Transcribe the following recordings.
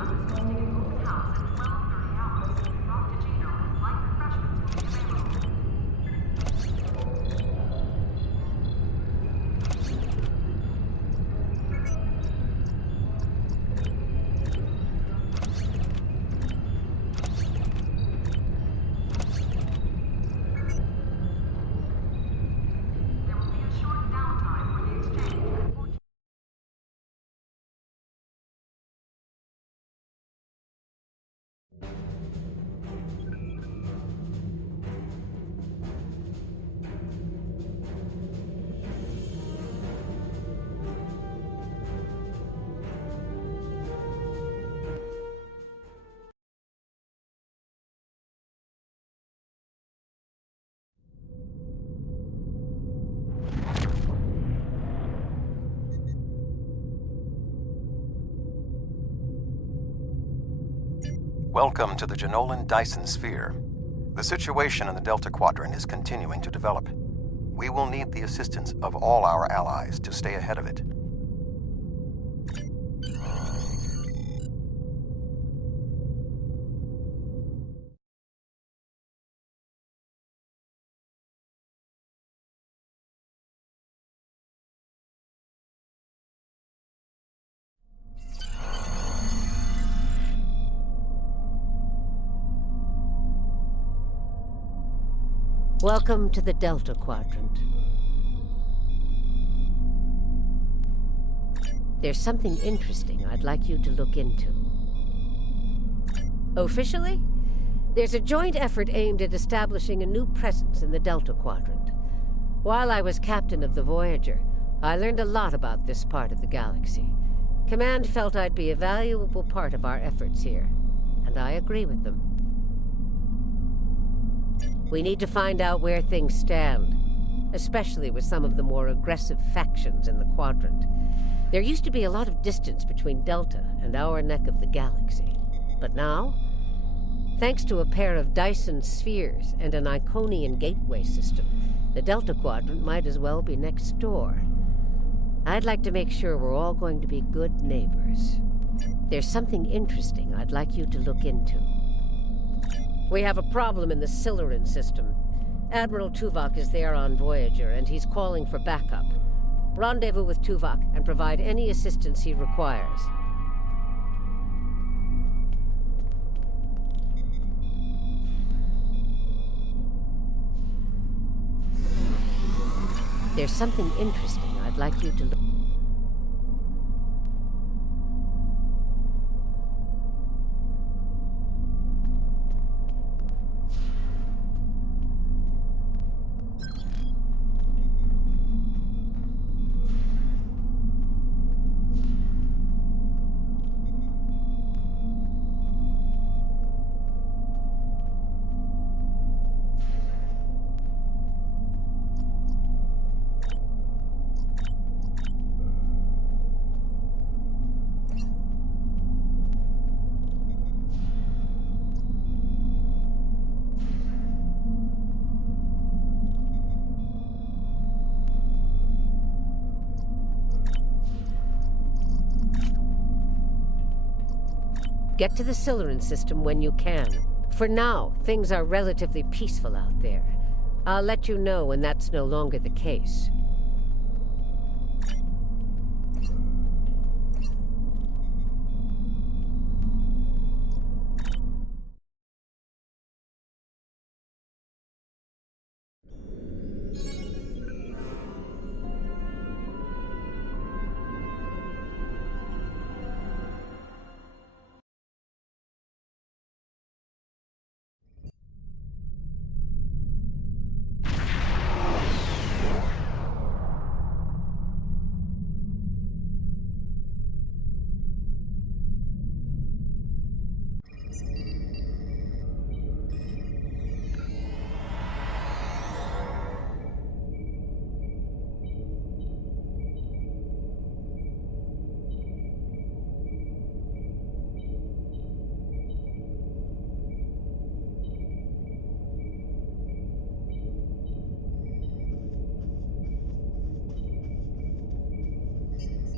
is hosting an open house at 12:30 hours. Drop to Jenolan and light refreshments will be available. There will be a short downtime for the exchange at 14. Welcome to the Jenolan Dyson Sphere. The situation in the Delta Quadrant is continuing to develop. We will need the assistance of all our allies to stay ahead of it. Welcome to the Delta Quadrant. There's something interesting I'd like you to look into. Officially, there's a joint effort aimed at establishing a new presence in the Delta Quadrant. While I was captain of the Voyager, I learned a lot about this part of the galaxy. Command felt I'd be a valuable part of our efforts here, and I agree with them. We need to find out where things stand, especially with some of the more aggressive factions in the Quadrant. There used to be a lot of distance between Delta and our neck of the galaxy. But now, thanks to a pair of Dyson Spheres and an Iconian gateway system, the Delta Quadrant might as well be next door. I'd like to make sure we're all going to be good neighbors. There's something interesting I'd like you to look into. We have a problem in the Siluran system. Admiral Tuvok is there on Voyager, and he's calling for backup. Rendezvous with Tuvok and provide any assistance he requires. There's something interesting I'd like you to look. Get to the Siluran system when you can. For now, things are relatively peaceful out there. I'll let you know when that's no longer the case.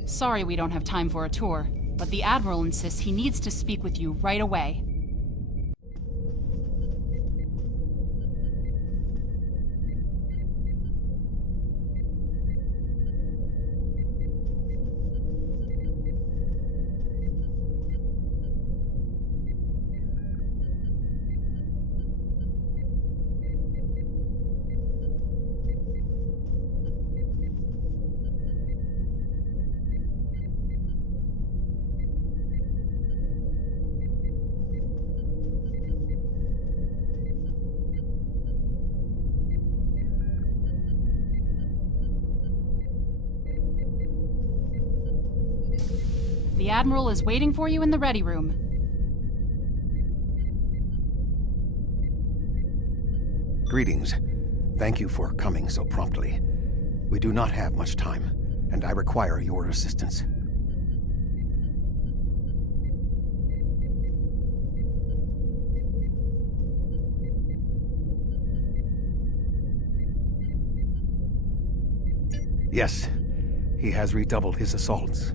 Sorry we don't have time for a tour, but the Admiral insists he needs to speak with you right away. The Admiral is waiting for you in the ready room. Greetings. Thank you for coming so promptly. We do not have much time, and I require your assistance. Yes, he has redoubled his assaults,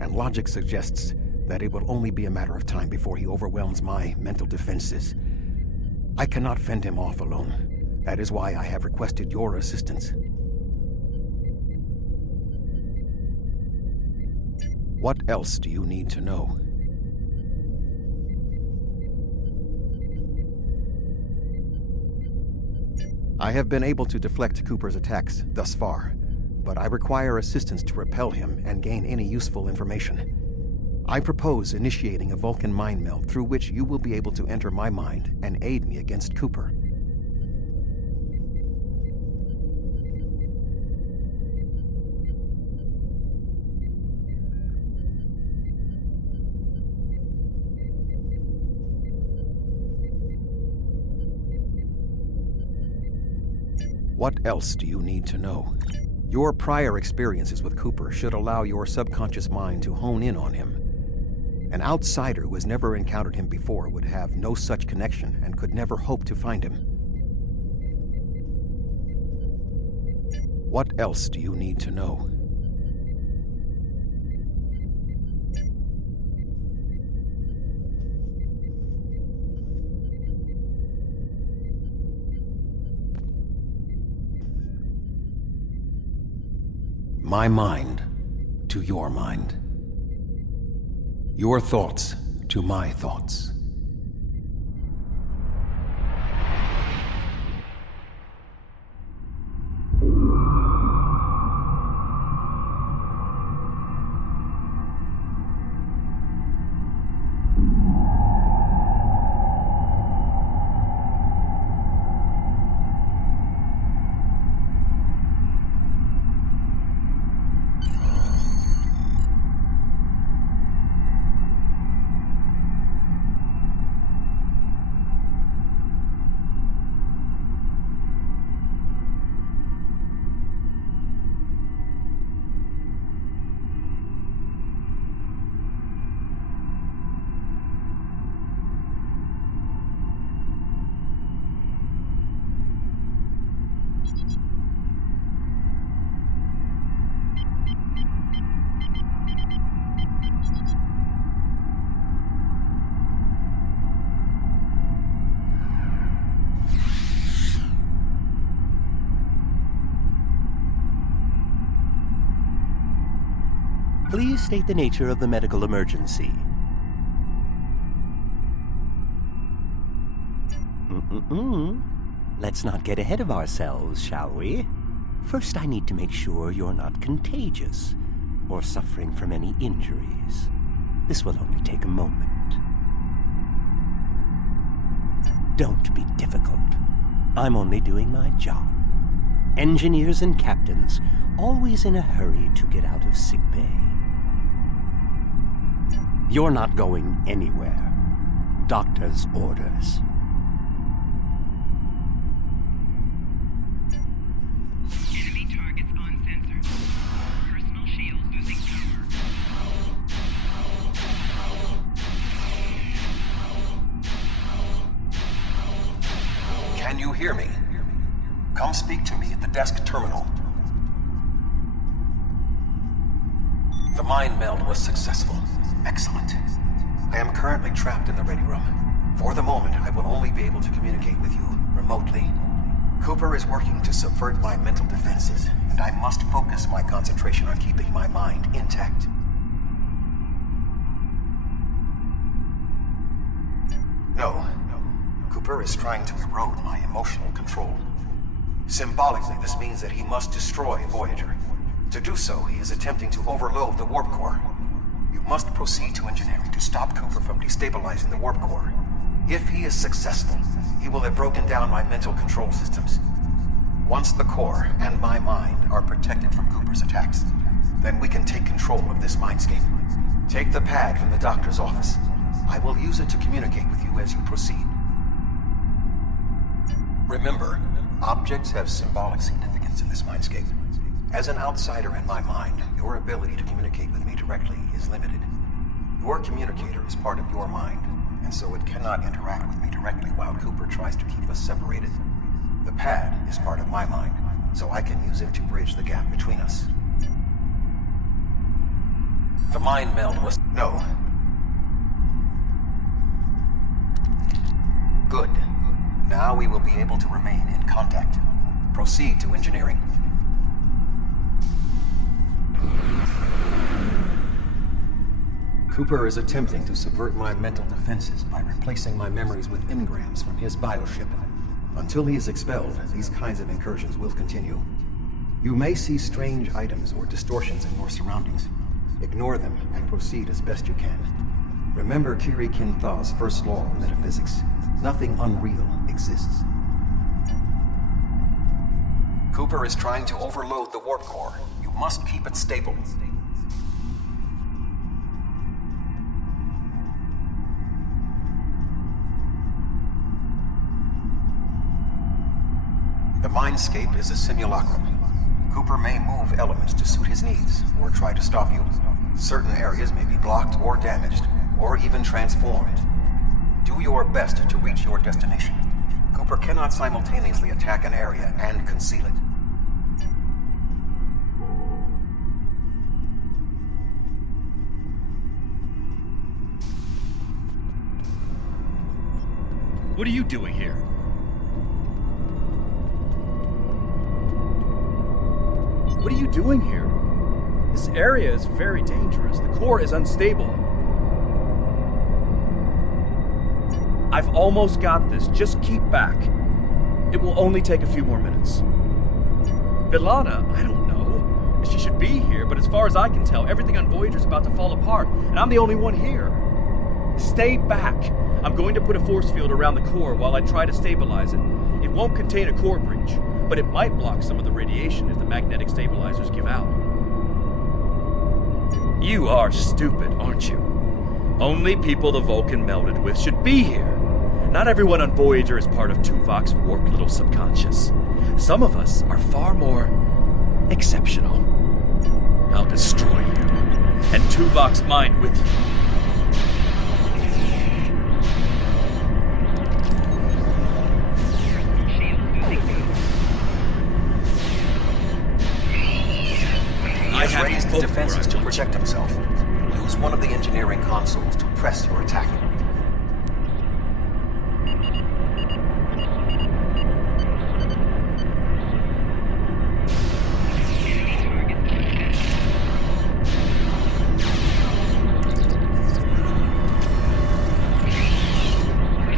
and logic suggests that it will only be a matter of time before he overwhelms my mental defenses. I cannot fend him off alone. That is why I have requested your assistance. What else do you need to know? I have been able to deflect Cooper's attacks thus far, but I require assistance to repel him and gain any useful information. I propose initiating a Vulcan mind meld through which you will be able to enter my mind and aid me against Cooper. What else do you need to know? Your prior experiences with Cooper should allow your subconscious mind to hone in on him. An outsider who has never encountered him before would have no such connection and could never hope to find him. What else do you need to know? My mind to your mind. Your thoughts to my thoughts. Please state the nature of the medical emergency. Let's not get ahead of ourselves, shall we? First, I need to make sure you're not contagious or suffering from any injuries. This will only take a moment. Don't be difficult. I'm only doing my job. Engineers and captains, always in a hurry to get out of sickbay. You're not going anywhere. Doctor's orders. Enemy targets on sensors. Personal shield losing power. Can you hear me? Come speak to me at the desk terminal. The mind meld was successful. Excellent. I am currently trapped in the ready room. For the moment, I will only be able to communicate with you remotely. Cooper is working to subvert my mental defenses, and I must focus my concentration on keeping my mind intact. No. Cooper is trying to erode my emotional control. Symbolically, this means that he must destroy Voyager. To do so, he is attempting to overload the warp core. You must proceed to engineering to stop Cooper from destabilizing the warp core. If he is successful, he will have broken down my mental control systems. Once the core and my mind are protected from Cooper's attacks, then we can take control of this mindscape. Take the pad from the doctor's office. I will use it to communicate with you as you proceed. Remember, objects have symbolic significance in this mindscape. As an outsider in my mind, your ability to communicate with me directly is limited. Your communicator is part of your mind, and so it cannot interact with me directly while Cooper tries to keep us separated. The pad is part of my mind, so I can use it to bridge the gap between us. The mind meld was... No. Good. Now we will be able to remain in contact. Proceed to engineering. Cooper is attempting to subvert my mental defenses by replacing my memories with engrams from his bioship. Until he is expelled, these kinds of incursions will continue. You may see strange items or distortions in your surroundings. Ignore them and proceed as best you can. Remember Kiri Kin Tha's first law of metaphysics. Nothing unreal exists. Cooper is trying to overload the warp core. You must keep it stable. The mindscape is a simulacrum. Cooper may move elements to suit his needs, or try to stop you. Certain areas may be blocked or damaged, or even transformed. Do your best to reach your destination. Cooper cannot simultaneously attack an area and conceal it. What are you doing here? What are you doing here? This area is very dangerous. The core is unstable. I've almost got this. Just keep back. It will only take a few more minutes. B'Elanna, I don't know. She should be here, but as far as I can tell, everything on Voyager's about to fall apart, and I'm the only one here. Stay back. I'm going to put a force field around the core while I try to stabilize it. It won't contain a core breach, but it might block some of the radiation if the magnetic stabilizers give out. You are stupid, aren't you? Only people the Vulcan melded with should be here. Not everyone on Voyager is part of Tuvok's warped little subconscious. Some of us are far more exceptional. I'll destroy you, and Tuvok's mind with you. He has raised the defenses to protect himself. Use one of the engineering consoles to press your attack.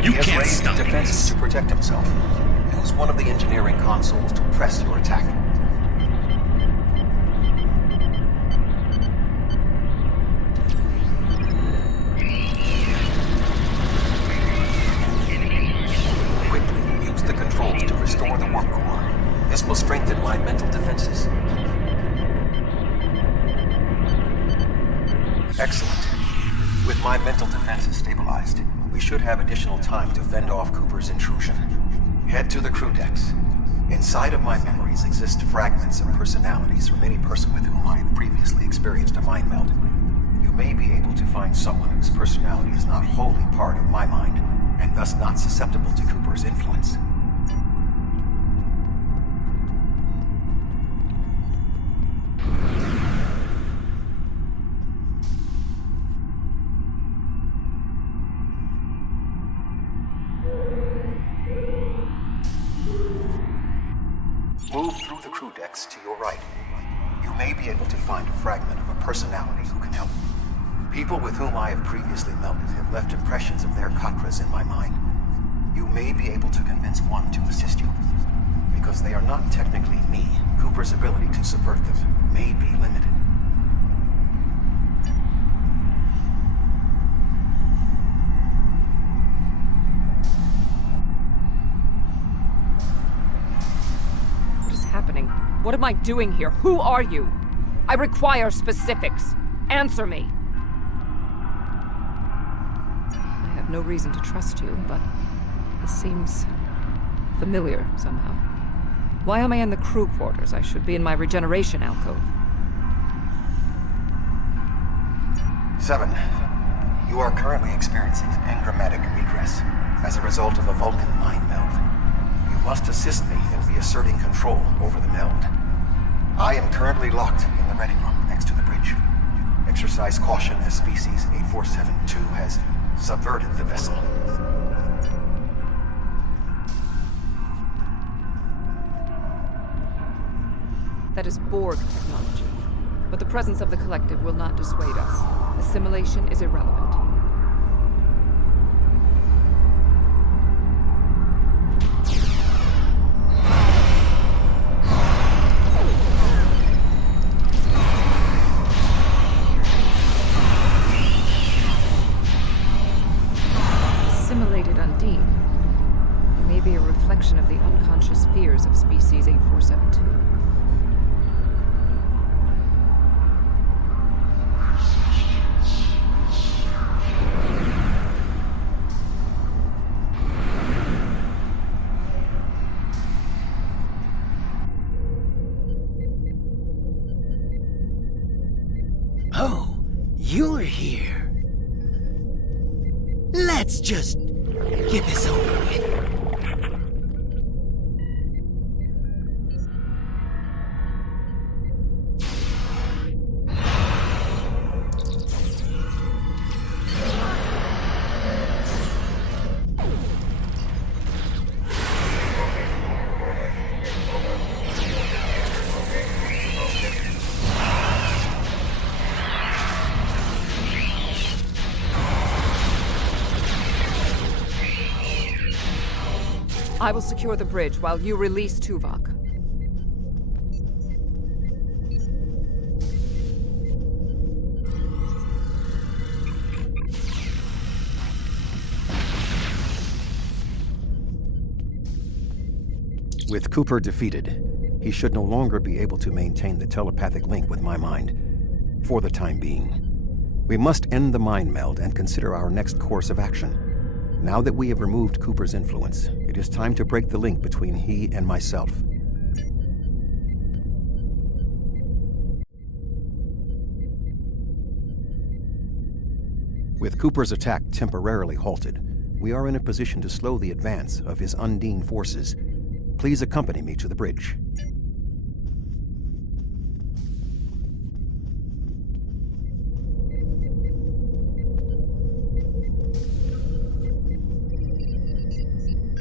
You can't stop the defenses to protect himself. Use one of the engineering consoles to press your attack. Quickly use the controls to restore the warp core. This will strengthen my mental defenses. Excellent. With my mental defenses stabilized, we should have additional time to fend off Cooper's intrusion. Head to the crew decks. Inside of my memories exist fragments of personalities from any person with whom I have previously experienced a mind meld. You may be able to find someone whose personality is not wholly part of my mind, and thus not susceptible to Cooper's influence. Move through the crew decks to your right. You may be able to find a fragment of a personality who can help. People with whom I have previously melded have left impressions of their Katras in my mind. You may be able to convince one to assist you. Because they are not technically me, Cooper's ability to subvert them may be limited. What is happening? What am I doing here? Who are you? I require specifics. Answer me. I have no reason to trust you, but this seems familiar somehow. Why am I in the crew quarters? I should be in my regeneration alcove. 7. You are currently experiencing an engrammatic regress as a result of a Vulcan mind meld. You must assist me in reasserting control over the meld. I am currently locked in the ready room next to the bridge. Exercise caution as species 8472 has subverted the vessel. That is Borg technology. But the presence of the collective will not dissuade us. Assimilation is irrelevant. Assimilated Undine. It may be a reflection of the unconscious fears of species 8472. Oh, you're here. Let's just get this over with. I will secure the bridge while you release Tuvok. With Cooper defeated, he should no longer be able to maintain the telepathic link with my mind, for the time being. We must end the mind meld and consider our next course of action. Now that we have removed Cooper's influence, it is time to break the link between he and myself. With Cooper's attack temporarily halted, we are in a position to slow the advance of his Undine forces. Please accompany me to the bridge.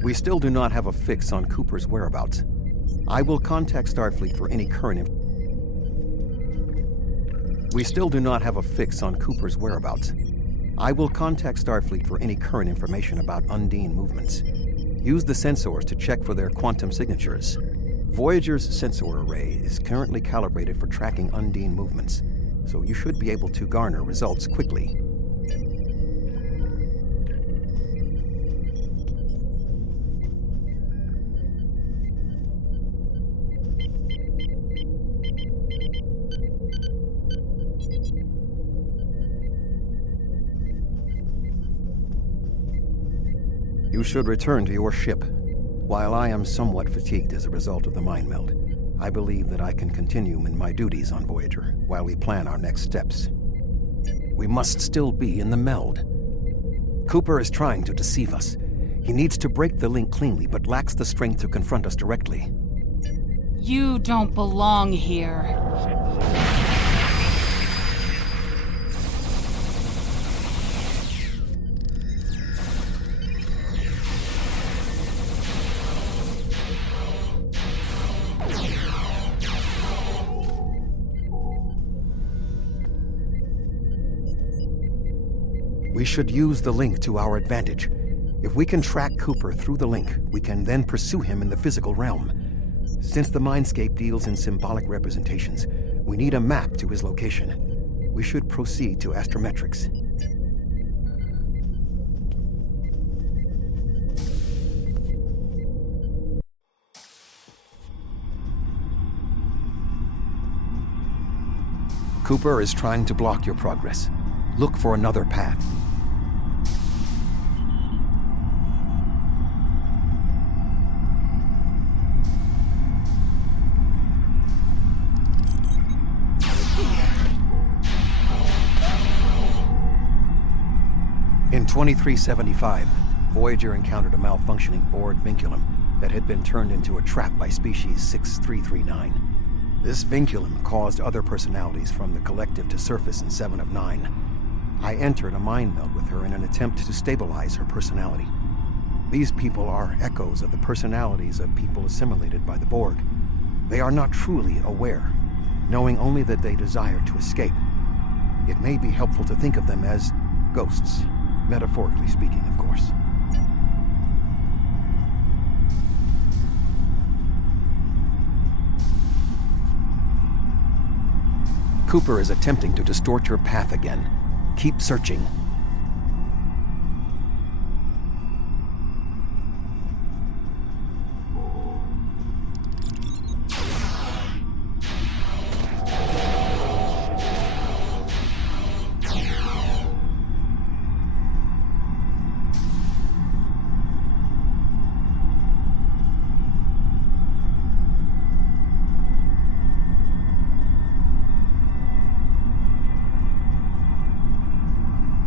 We still do not have a fix on Cooper's whereabouts. I will contact Starfleet for any current We still do not have a fix on Cooper's whereabouts. I will contact Starfleet for any current information about Undine movements. Use the sensors to check for their quantum signatures. Voyager's sensor array is currently calibrated for tracking Undine movements, so you should be able to garner results quickly. You should return to your ship. While I am somewhat fatigued as a result of the mind meld, I believe that I can continue in my duties on Voyager while we plan our next steps. We must still be in the meld. Cooper is trying to deceive us. He needs to break the link cleanly, but lacks the strength to confront us directly. You don't belong here. We should use the link to our advantage. If we can track Cooper through the link, we can then pursue him in the physical realm. Since the mindscape deals in symbolic representations, we need a map to his location. We should proceed to astrometrics. Cooper is trying to block your progress. Look for another path. In 2375, Voyager encountered a malfunctioning board vinculum that had been turned into a trap by species 6339. This vinculum caused other personalities from the collective to surface in 7 of 9. I entered a mind meld with her in an attempt to stabilize her personality. These people are echoes of the personalities of people assimilated by the Borg. They are not truly aware, knowing only that they desire to escape. It may be helpful to think of them as ghosts, metaphorically speaking, of course. Cooper is attempting to distort your path again. Keep searching.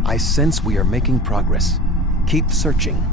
I sense we are making progress. Keep searching.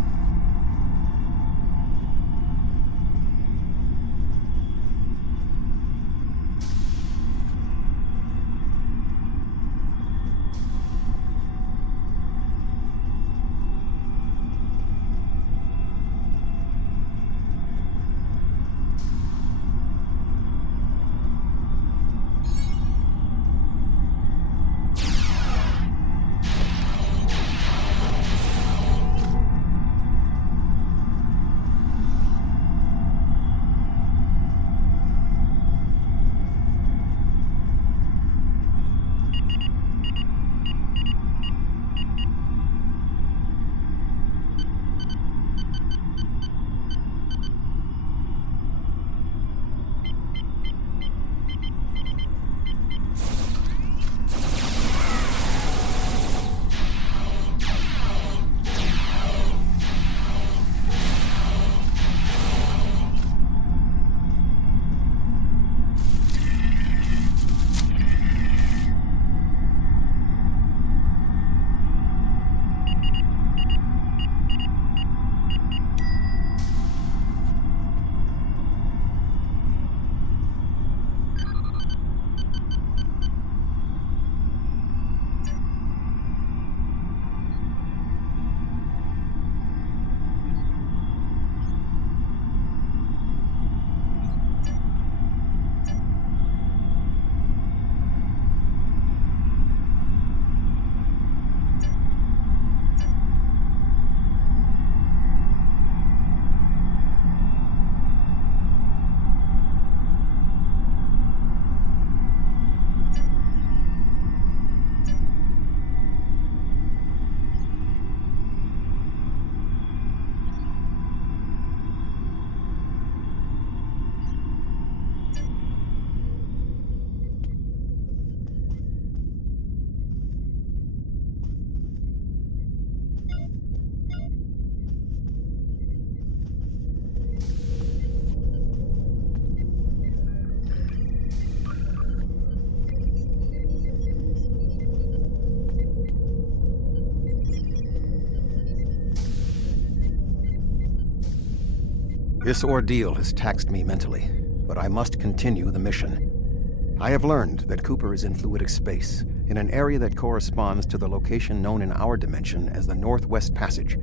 This ordeal has taxed me mentally, but I must continue the mission. I have learned that Cooper is in fluidic space, in an area that corresponds to the location known in our dimension as the Northwest Passage.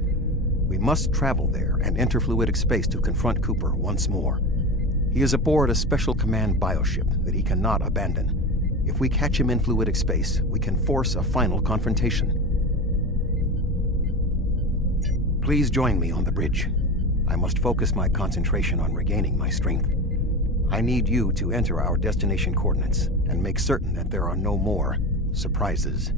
We must travel there and enter fluidic space to confront Cooper once more. He is aboard a special command bioship that he cannot abandon. If we catch him in fluidic space, we can force a final confrontation. Please join me on the bridge. I must focus my concentration on regaining my strength. I need you to enter our destination coordinates and make certain that there are no more surprises.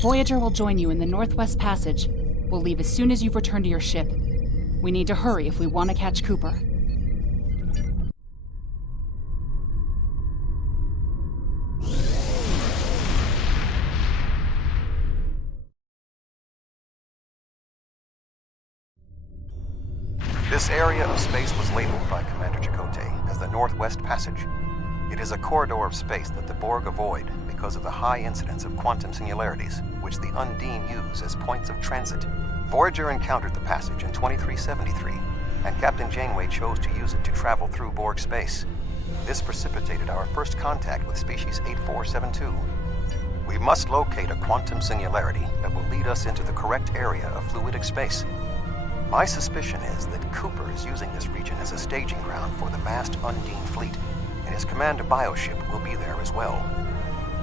Voyager will join you in the Northwest Passage. We'll leave as soon as you've returned to your ship. We need to hurry if we want to catch Cooper. This area of space was labeled by Commander Chakotay as the Northwest Passage. It is a corridor of space that the Borg avoid because of the high incidence of quantum singularities, which the Undine use as points of transit. Voyager encountered the passage in 2373, and Captain Janeway chose to use it to travel through Borg space. This precipitated our first contact with species 8472. We must locate a quantum singularity that will lead us into the correct area of fluidic space. My suspicion is that Cooper is using this region as a staging ground for the massed Undine fleet, and his command bioship will be there as well.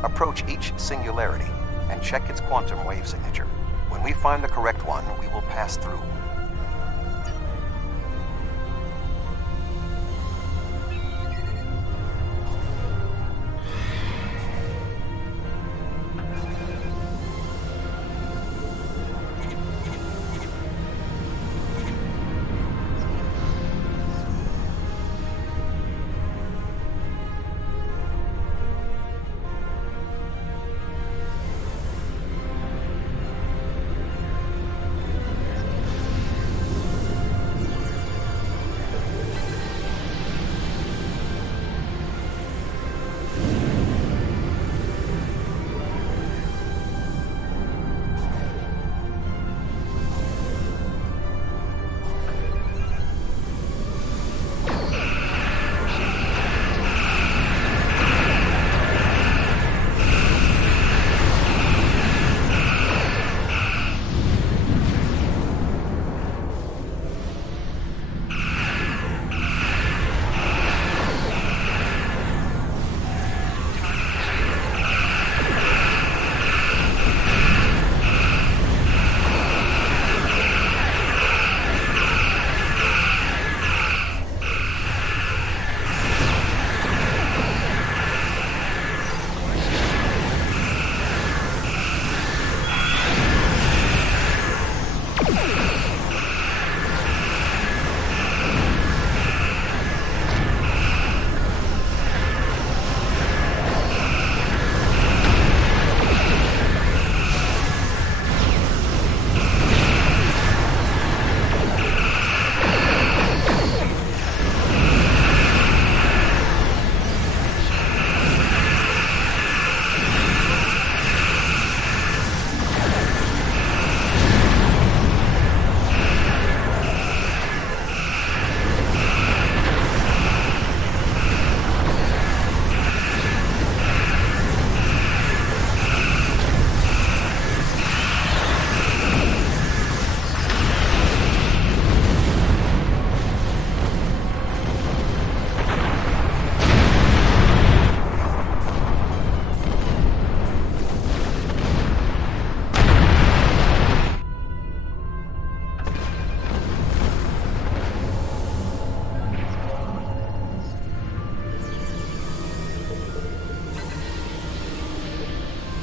Approach each singularity and check its quantum wave signature. When we find the correct one, we will pass through.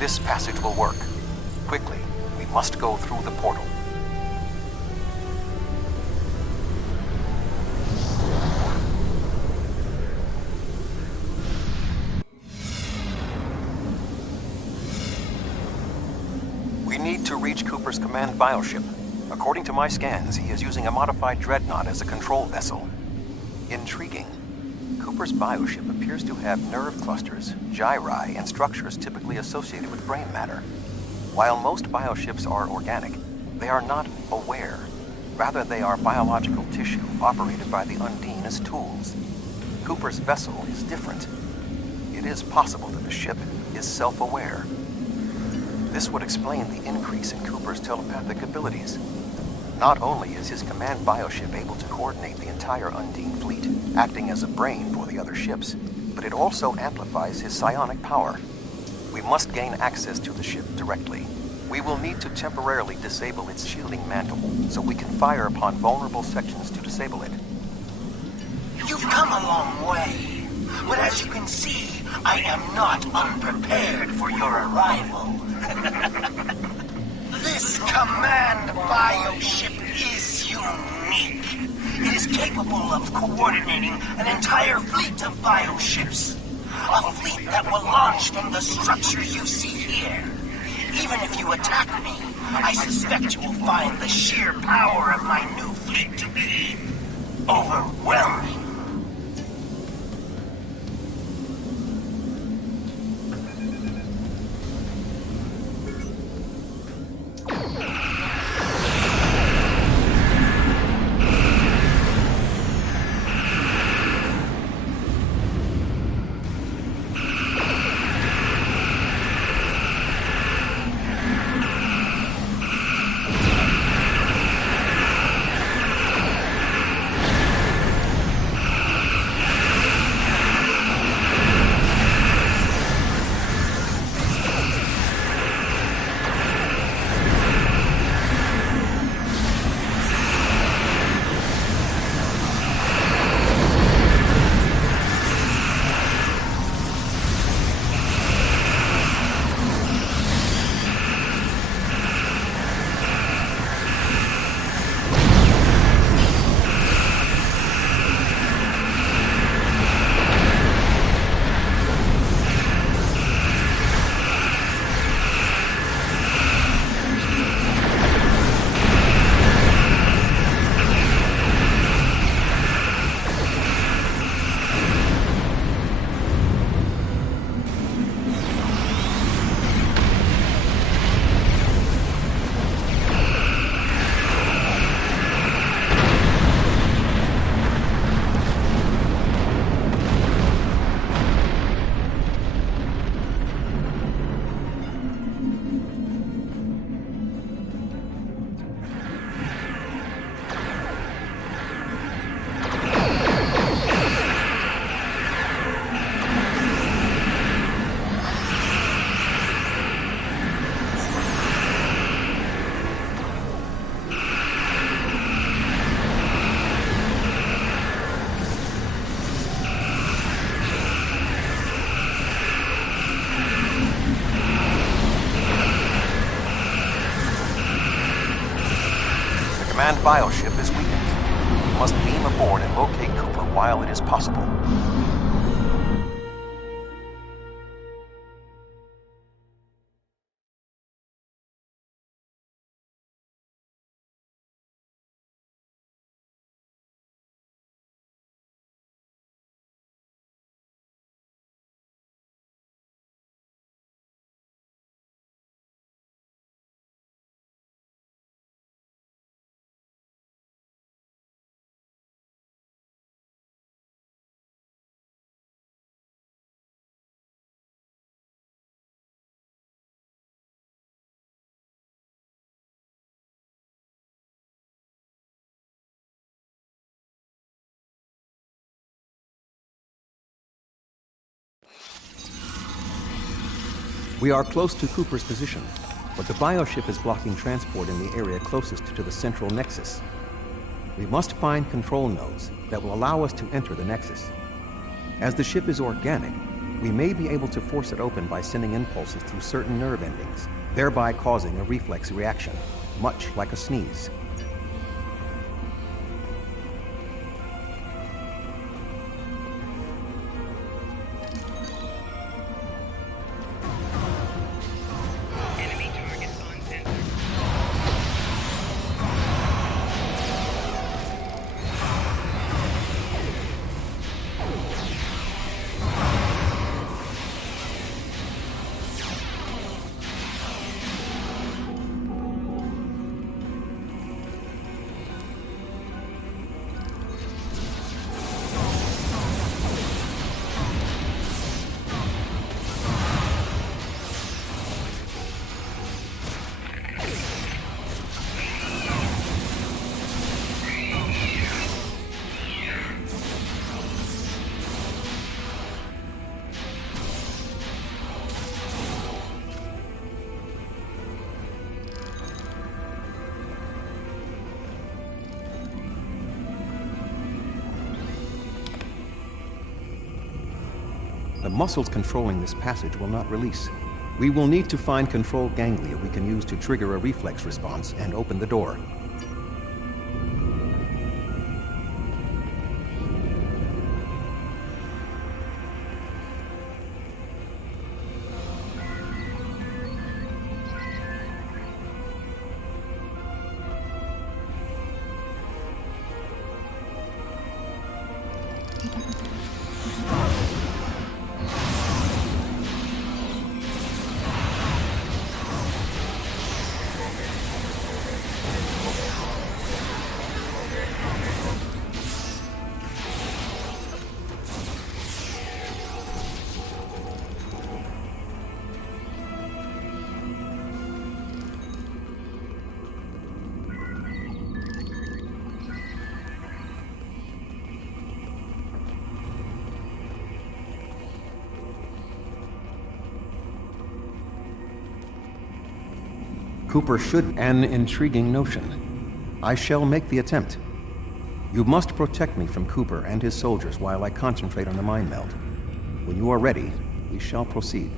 This passage will work. Quickly, we must go through the portal. We need to reach Cooper's command bioship. According to my scans, he is using a modified dreadnought as a control vessel. Intriguing. Cooper's bioship appears to have nerve clusters, gyri, and structures typically associated with brain matter. While most bioships are organic, they are not aware. Rather, they are biological tissue operated by the Undine as tools. Cooper's vessel is different. It is possible that the ship is self-aware. This would explain the increase in Cooper's telepathic abilities. Not only is his command bioship able to coordinate the entire Undine fleet, acting as a brain for the other ships, but it also amplifies his psionic power. We must gain access to the ship directly. We will need to temporarily disable its shielding mantle, so we can fire upon vulnerable sections to disable it. You've come a long way, but as you can see, I am not unprepared for your arrival. This command bioship is unique. It is capable of coordinating an entire fleet of bioships. A fleet that will launch from the structure you see here. Even if you attack me, I suspect you will find the sheer power of my new fleet to be overwhelming. Command bioship is weakened. We must beam aboard and locate Cooper while it is possible. We are close to Cooper's position, but the bioship is blocking transport in the area closest to the central nexus. We must find control nodes that will allow us to enter the nexus. As the ship is organic, we may be able to force it open by sending impulses through certain nerve endings, thereby causing a reflex reaction, much like a sneeze. The muscles controlling this passage will not release. We will need to find control ganglia we can use to trigger a reflex response and open the door. Cooper should... An intriguing notion. I shall make the attempt. You must protect me from Cooper and his soldiers while I concentrate on the mind meld. When you are ready, we shall proceed.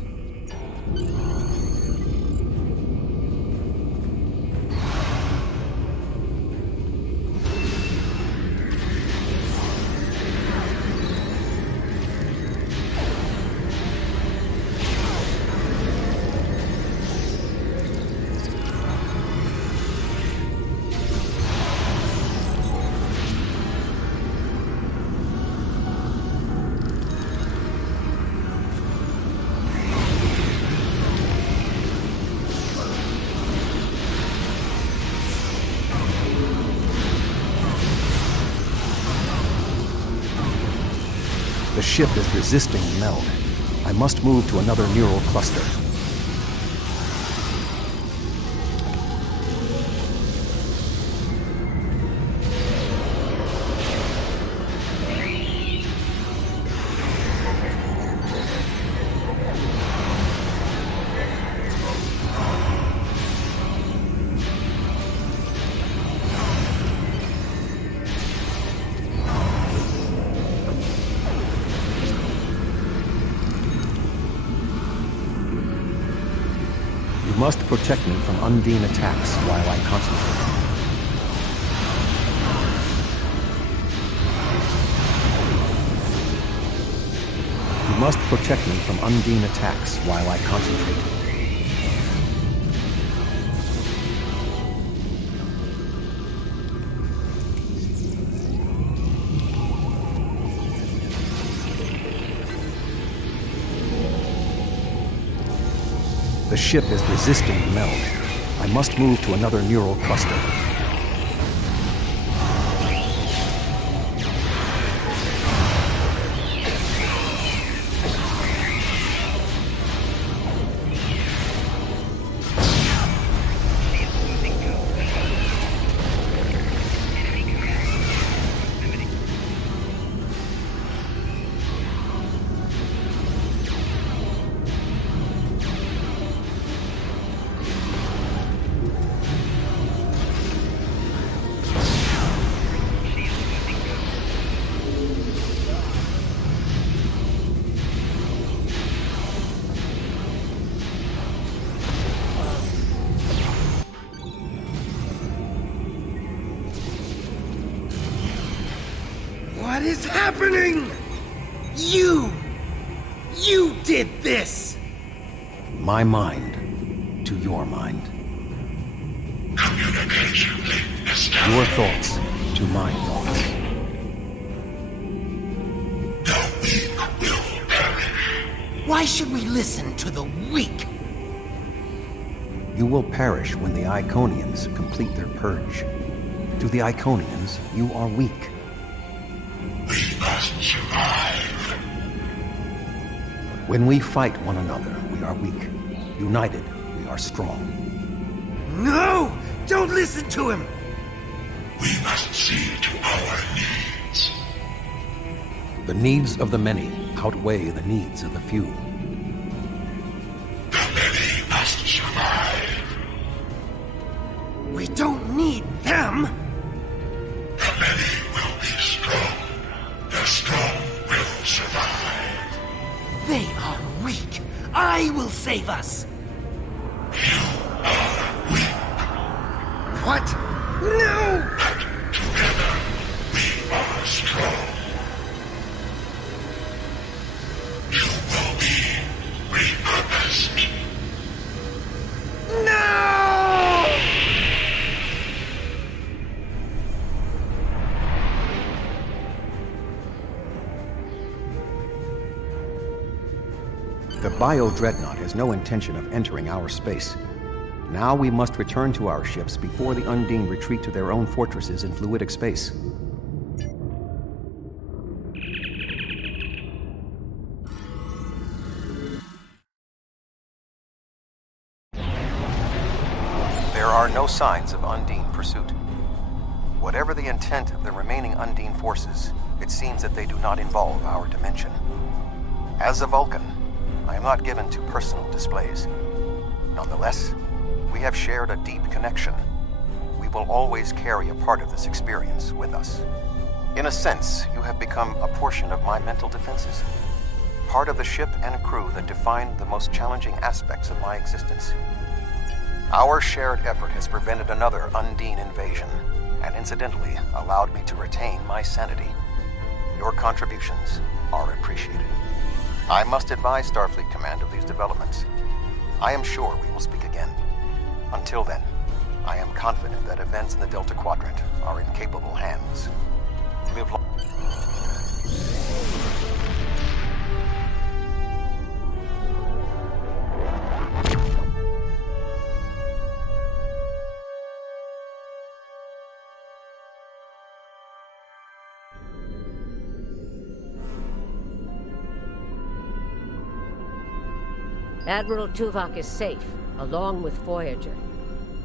The ship is resisting meld. I must move to another neural cluster. You must protect me from Undine attacks while I concentrate. You must protect me from Undine attacks while I concentrate. The ship is resisting meld. I must move to another neural cluster. What is happening? You did this! My mind to your mind. Communication link established. Your thoughts to my thoughts. The weak will perish. Why should we listen to the weak? You will perish when the Iconians complete their purge. To the Iconians, you are weak. We must survive. When we fight one another, we are weak. United, we are strong. No! Don't listen to him! We must see to our needs. The needs of the many outweigh the needs of the few. The many must survive. We don't need them! The many will be strong. The strong will survive. They I will save us! What? No! Together, we are strong. You will be repurposed. No! The Bio-Dreadnought has no intention of entering our space. Now we must return to our ships before the Undine retreat to their own fortresses in fluidic space. There are no signs of Undine pursuit. Whatever the intent of the remaining Undine forces, it seems that they do not involve our dimension. As a Vulcan, I am not given to personal displays. Nonetheless, we have shared a deep connection. We will always carry a part of this experience with us. In a sense, you have become a portion of my mental defenses. Part of the ship and crew that define the most challenging aspects of my existence. Our shared effort has prevented another Undine invasion, and incidentally allowed me to retain my sanity. Your contributions are appreciated. I must advise Starfleet Command of these developments. I am sure we will speak again. Until then, I am confident that events in the Delta Quadrant are in capable hands. Live long. Admiral Tuvok is safe, along with Voyager.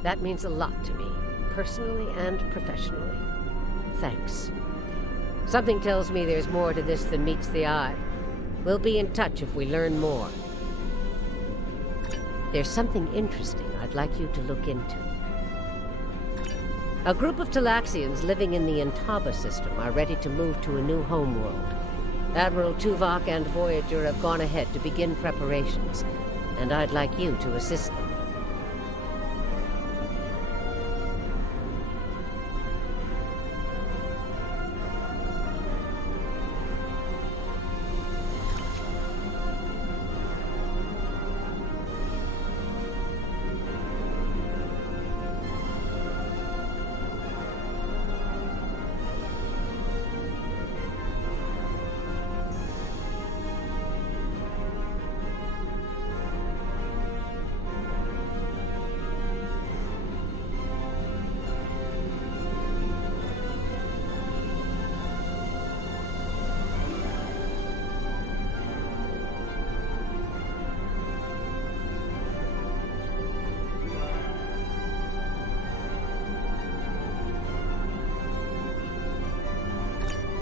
That means a lot to me, personally and professionally. Thanks. Something tells me there's more to this than meets the eye. We'll be in touch if we learn more. There's something interesting I'd like you to look into. A group of Talaxians living in the Intaba system are ready to move to a new homeworld. Admiral Tuvok and Voyager have gone ahead to begin preparations, and I'd like you to assist them.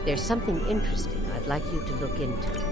There's something interesting I'd like you to look into.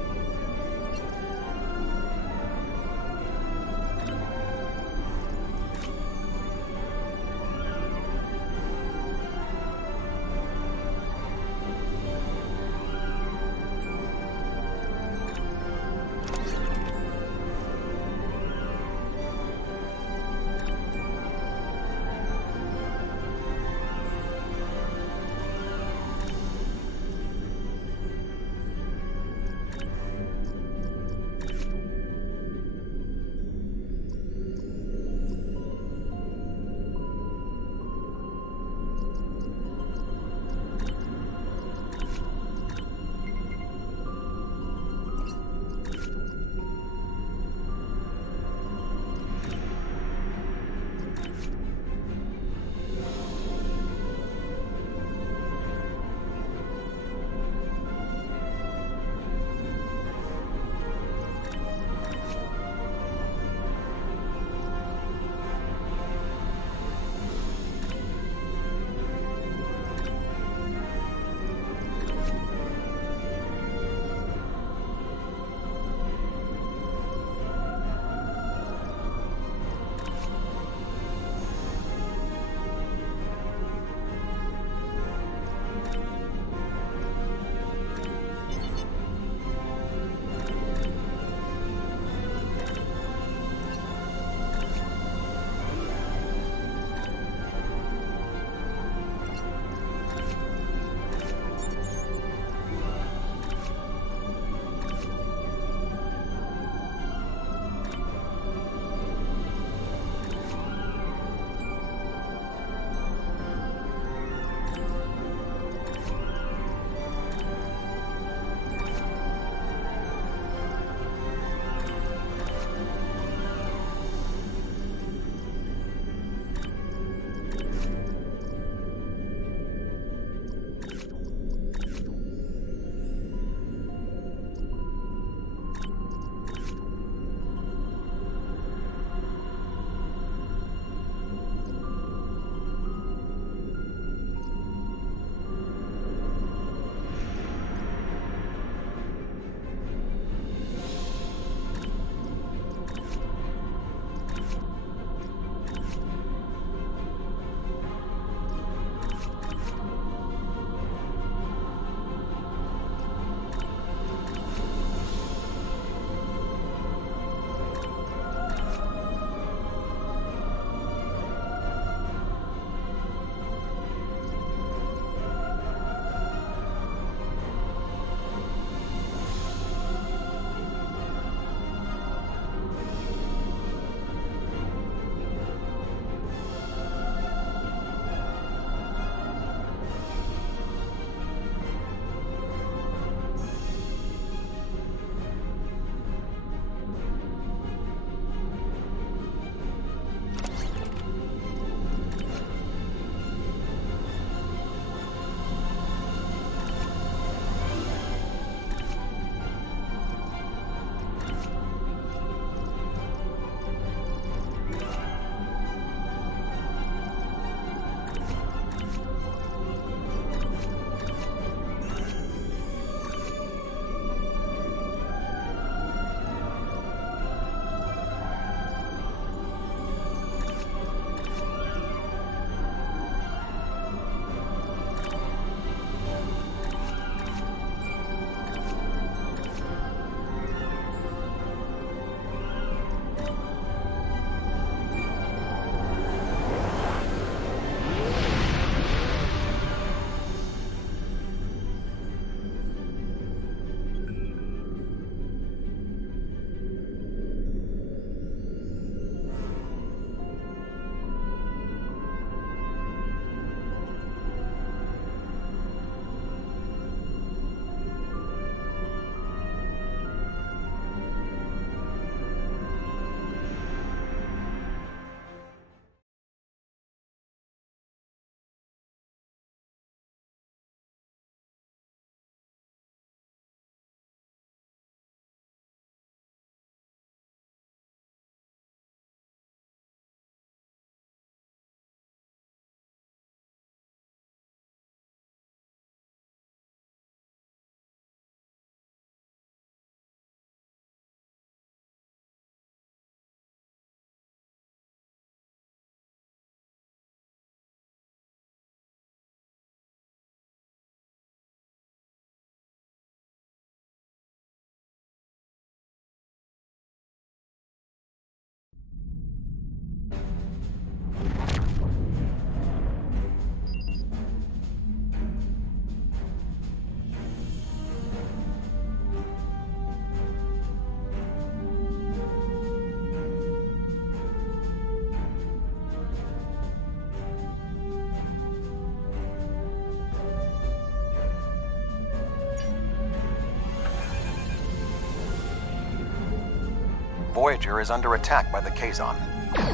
Voyager is under attack by the Kazon.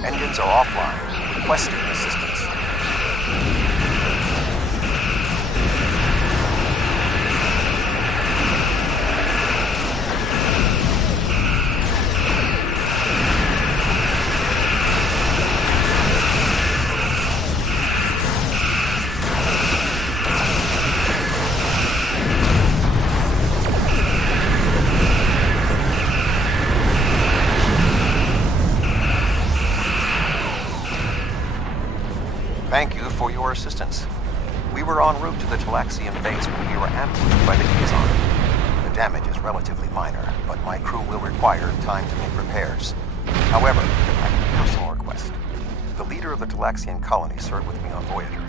Engines are offline, requesting assistance. Thank you for your assistance. We were en route to the Talaxian base when we were ambushed by the Kazon. The damage is relatively minor, but my crew will require time to make repairs. However, I have a personal request. The leader of the Talaxian colony served with me on Voyager.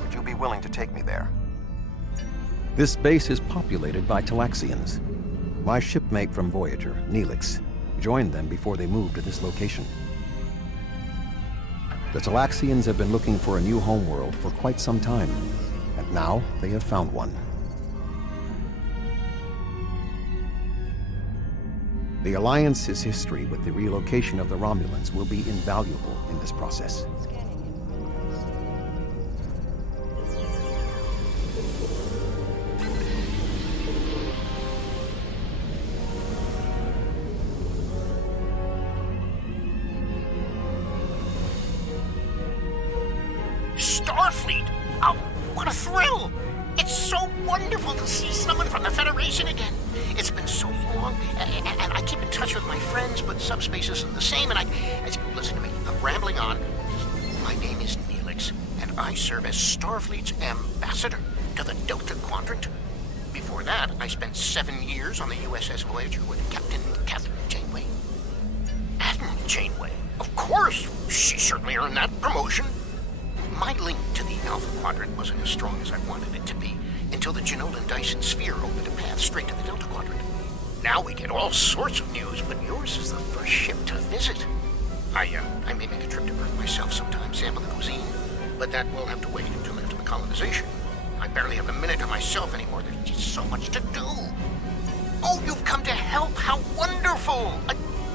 Would you be willing to take me there? This base is populated by Talaxians. My shipmate from Voyager, Neelix, joined them before they moved to this location. The Talaxians have been looking for a new homeworld for quite some time, and now they have found one. The Alliance's history with the relocation of the Romulans will be invaluable in this process. Starfleet! Oh, what a thrill! It's so wonderful to see someone from the Federation again. It's been so long, and I keep in touch with my friends, but subspace isn't the same, and listen to me, I'm rambling on. My name is Neelix, and I serve as Starfleet's ambassador to the Delta Quadrant. Before that, I spent 7 years on the U.S.S. Voyager with Captain Katheryn Janeway. Admiral Janeway? Of course! She certainly earned that promotion. My link to the Alpha Quadrant wasn't as strong as I wanted it to be until the Jenolan Dyson Sphere opened a path straight to the Delta Quadrant. Now we get all sorts of news, but yours is the first ship to visit. I may make a trip to Earth myself sometime, sample the cuisine, but that will have to wait until after the colonization. I barely have a minute to myself anymore. There's just so much to do. Oh, you've come to help! How wonderful!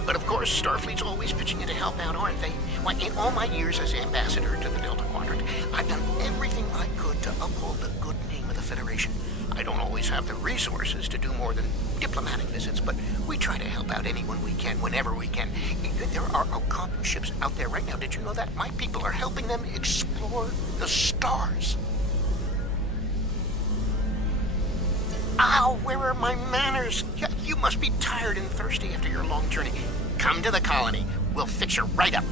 But of course, Starfleet's always pitching in to help out, aren't they? Why, in all my years as ambassador to the Delta Quadrant, I've done everything I could to uphold the good name of the Federation. I don't always have the resources to do more than diplomatic visits, but we try to help out anyone we can, whenever we can. There are Alcon ships out there right now. Did you know that? My people are helping them explore the stars. Ow, where are my manners? You must be tired and thirsty after your long journey. Come to the colony. We'll fix you right up.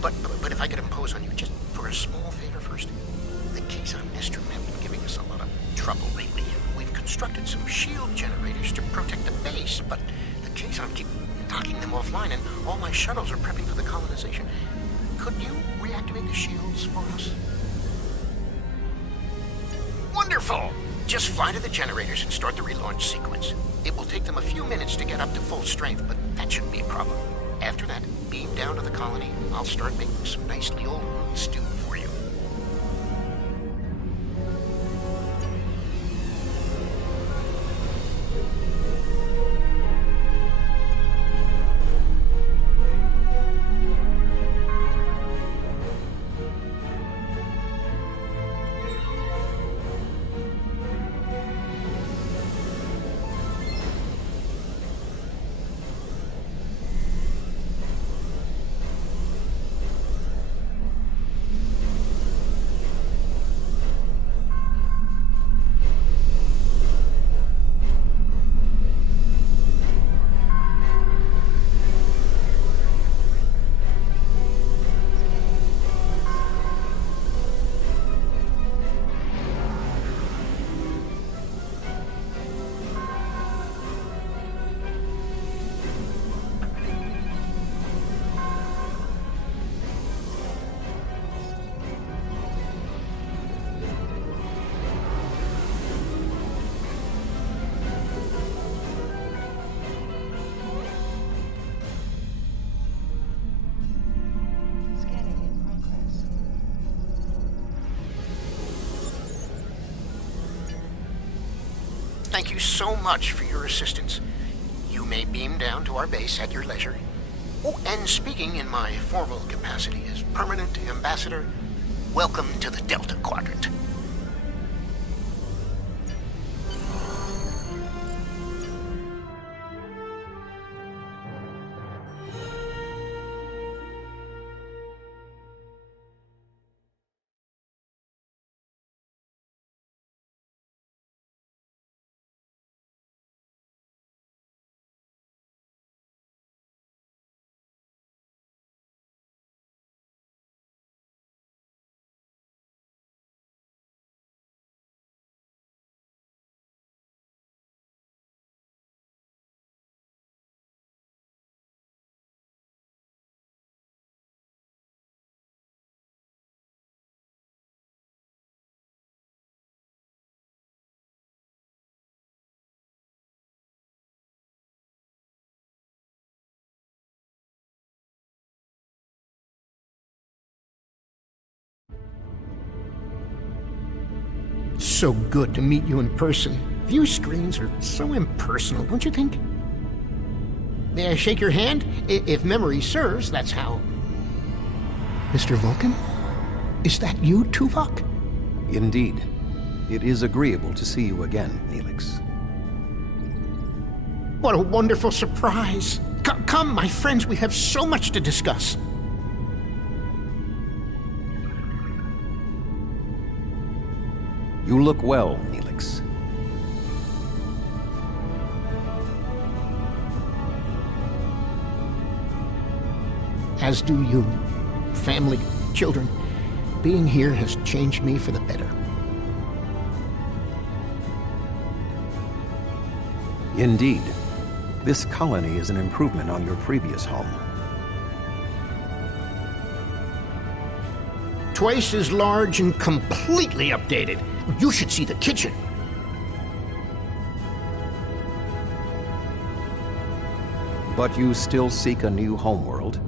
But if I could impose on you just for a small favor first. The Kazon Nestrum have been giving us a lot of trouble lately. We've constructed some shield generators to protect the base, but the Kazon keep knocking them offline, and all my shuttles are prepping for the colonization. Could you reactivate the shields for us? Wonderful! Just fly to the generators and start the relaunch sequence. It will take them a few minutes to get up to full strength, but that shouldn't be a problem. After that, beam down to the colony. I'll start making some nicely old stew for you. Thank you so much for your assistance. You may beam down to our base at your leisure. Oh, and speaking in my formal capacity as permanent ambassador, welcome to the Delta Quadrant. So good to meet you in person. View screens are so impersonal, don't you think? May I shake your hand? If memory serves, that's how. Mr. Vulcan? Is that you, Tuvok? Indeed. It is agreeable to see you again, Neelix. What a wonderful surprise! Come, my friends, we have so much to discuss. You look well, Neelix. As do you. Family, children. Being here has changed me for the better. Indeed. This colony is an improvement on your previous home. Twice as large and completely updated. You should see the kitchen. But you still seek a new homeworld?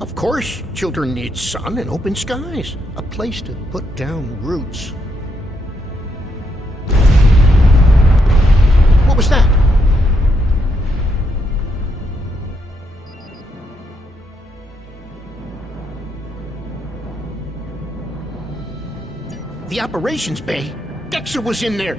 Of course, children need sun and open skies. A place to put down roots. What was that? The operations bay? Dexter was in there!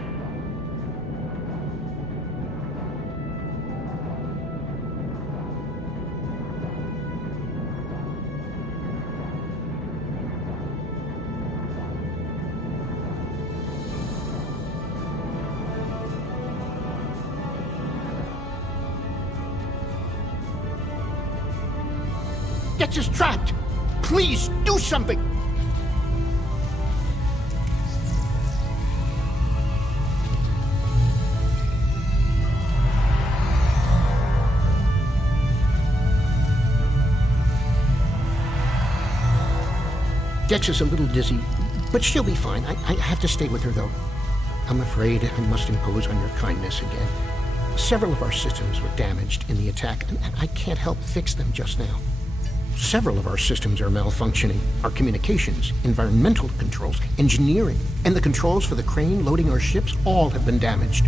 Dexter's trapped! Please, do something! Dex is a little dizzy, but she'll be fine. I have to stay with her, though. I'm afraid I must impose on your kindness again. Several of our systems were damaged in the attack, and I can't help fix them just now. Several of our systems are malfunctioning. Our communications, environmental controls, engineering, and the controls for the crane loading our ships all have been damaged.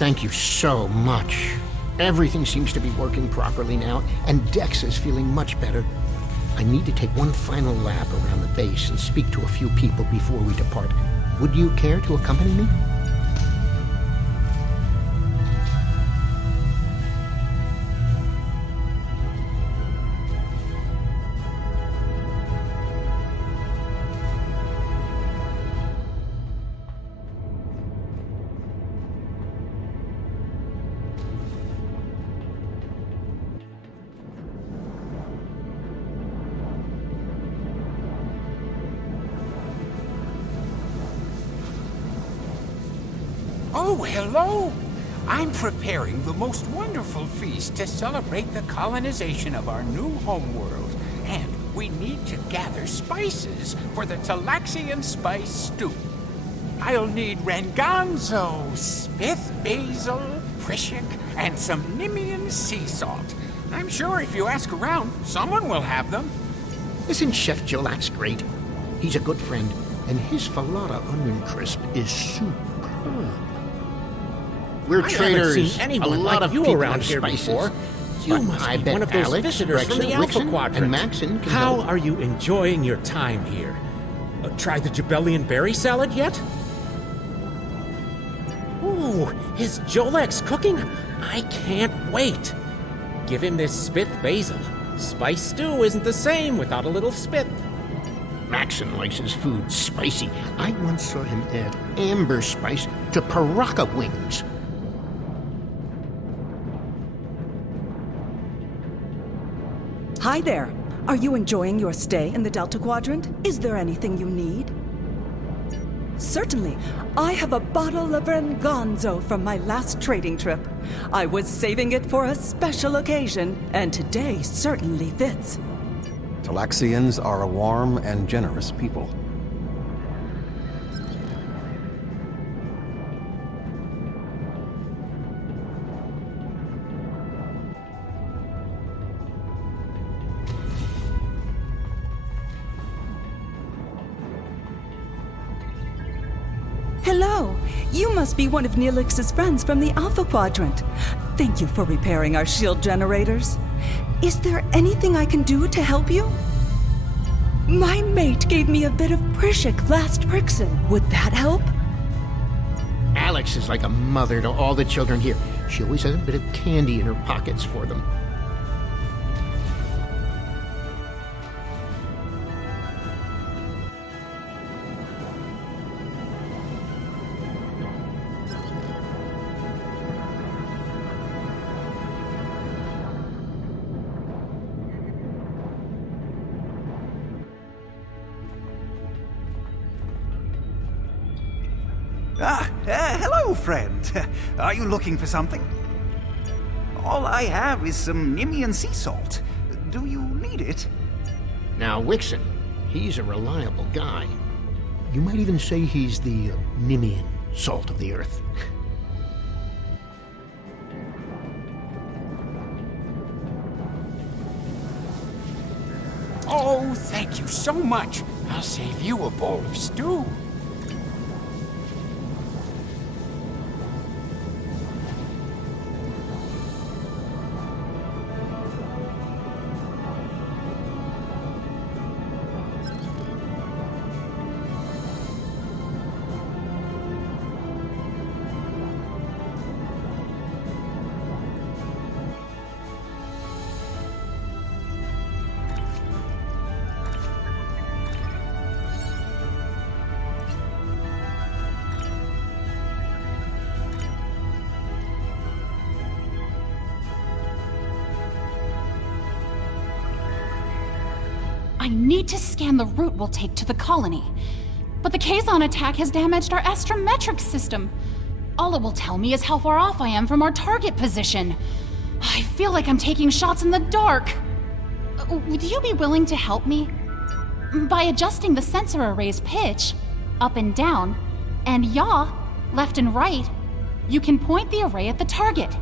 Thank you so much. Everything seems to be working properly now, and Dex is feeling much better. I need to take one final lap around the base and speak to a few people before we depart. Would you care to accompany me? Oh, hello! I'm preparing the most wonderful feast to celebrate the colonization of our new homeworld. And we need to gather spices for the Talaxian spice stew. I'll need ranganzo, spith basil, prishik, and some Nimian sea salt. I'm sure if you ask around, someone will have them. Isn't Chef Jolax great? He's a good friend, and his falata onion crisp is superb. We're traders. I haven't seen anyone a lot like of you people around have here spices. before. You must I be bet one of those Alex, visitors from the Brexit, Alpha Wixon, Quadrant. and Maxon can How help. are you enjoying your time here? Try the Jebelian berry salad yet? Ooh, is Jolex cooking? I can't wait. Give him this spith basil. Spice stew isn't the same without a little spith. Maxon likes his food spicy. I once saw him add amber spice to paraca wings. Hi there. Are you enjoying your stay in the Delta Quadrant? Is there anything you need? Certainly. I have a bottle of ranganzo from my last trading trip. I was saving it for a special occasion, and today certainly fits. Talaxians are a warm and generous people. Hello. You must be one of Neelix's friends from the Alpha Quadrant. Thank you for repairing our shield generators. Is there anything I can do to help you? My mate gave me a bit of Prishik last Brixen. Would that help? Alex is like a mother to all the children here. She always has a bit of candy in her pockets for them. Hello, friend. Are you looking for something? All I have is some Nimian sea salt. Do you need it? Now, Wixon, he's a reliable guy. You might even say he's the Nimian salt of the earth. Oh, thank you so much. I'll save you a bowl of stew. I need to scan the route we'll take to the colony. But the Kazon attack has damaged our astrometric system. All it will tell me is how far off I am from our target position. I feel like I'm taking shots in the dark. Would you be willing to help me? By adjusting the sensor array's pitch, up and down, and yaw, left and right, you can point the array at the target.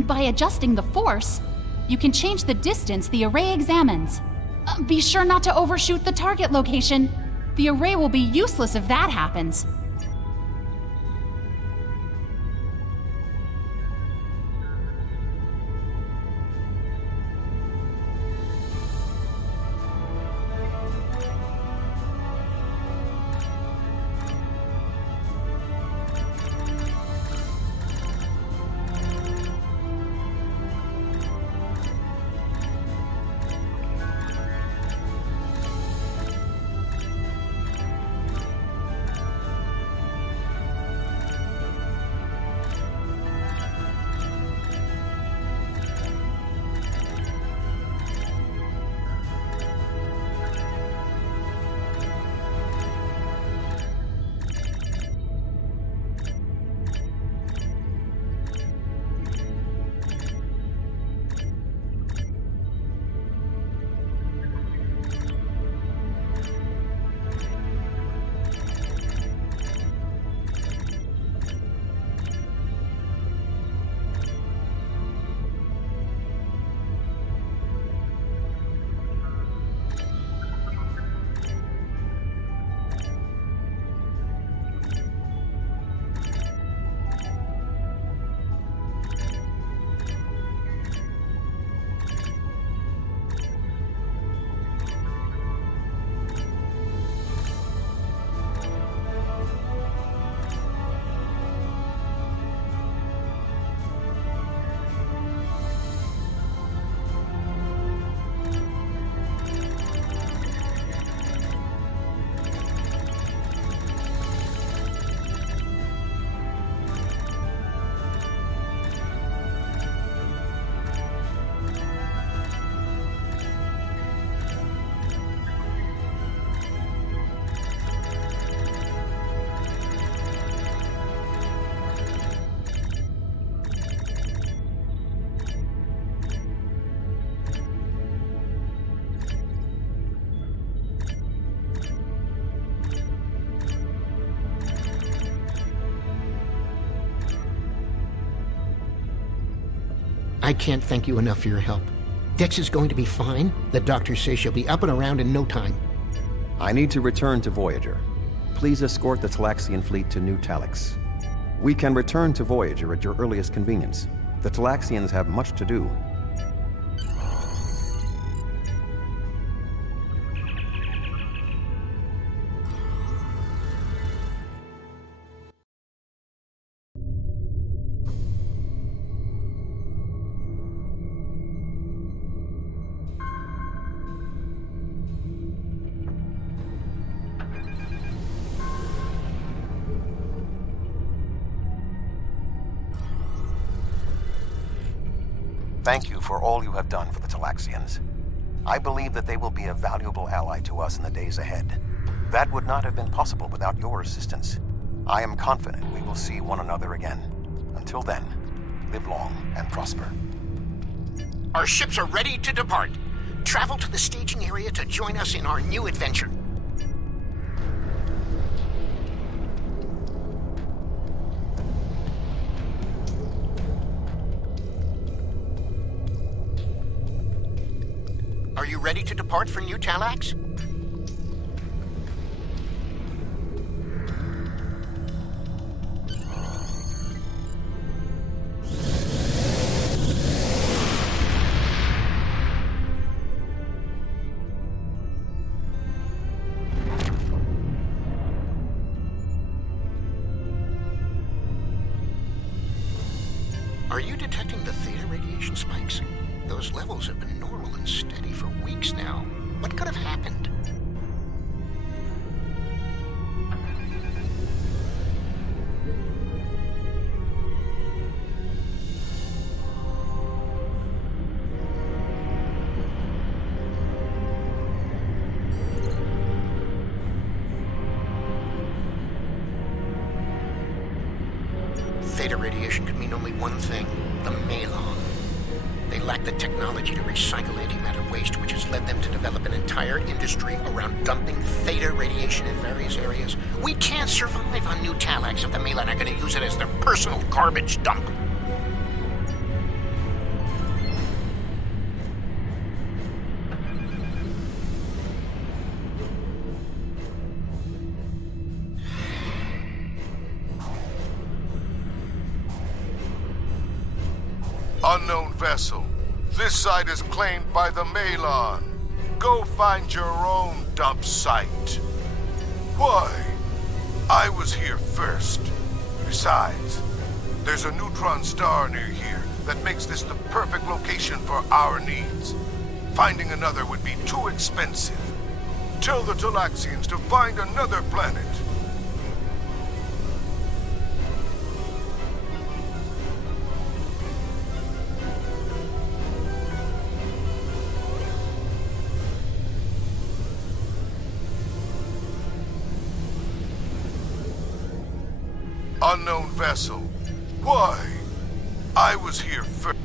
By adjusting the force, you can change the distance the array examines. Be sure not to overshoot the target location. The array will be useless if that happens. I can't thank you enough for your help. Dex is going to be fine. The doctors say she'll be up and around in no time. I need to return to Voyager. Please escort the Talaxian fleet to New Talax. We can return to Voyager at your earliest convenience. The Talaxians have much to do. Thank you for all you have done for the Talaxians. I believe that they will be a valuable ally to us in the days ahead. That would not have been possible without your assistance. I am confident we will see one another again. Until then, live long and prosper. Our ships are ready to depart. Travel to the staging area to join us in our new adventure. Are you ready to depart for New Talax? Are you detecting the theta radiation spikes? Those levels have been normal and steady for weeks now. What could have happened? Theta radiation could mean only one thing: the Malon. They lack the technology to recycle antimatter waste, which has led them to develop an entire industry around dumping theta radiation in various areas. We can't survive on New Talax if the Malon are going to use it as their personal garbage dump. Unknown vessel. This site is claimed by the Malon. Go find your own dump site. Why? I was here first. Besides, there's a neutron star near here that makes this the perfect location for our needs. Finding another would be too expensive. Tell the Talaxians to find another planet. Unknown vessel. Why? I was here first.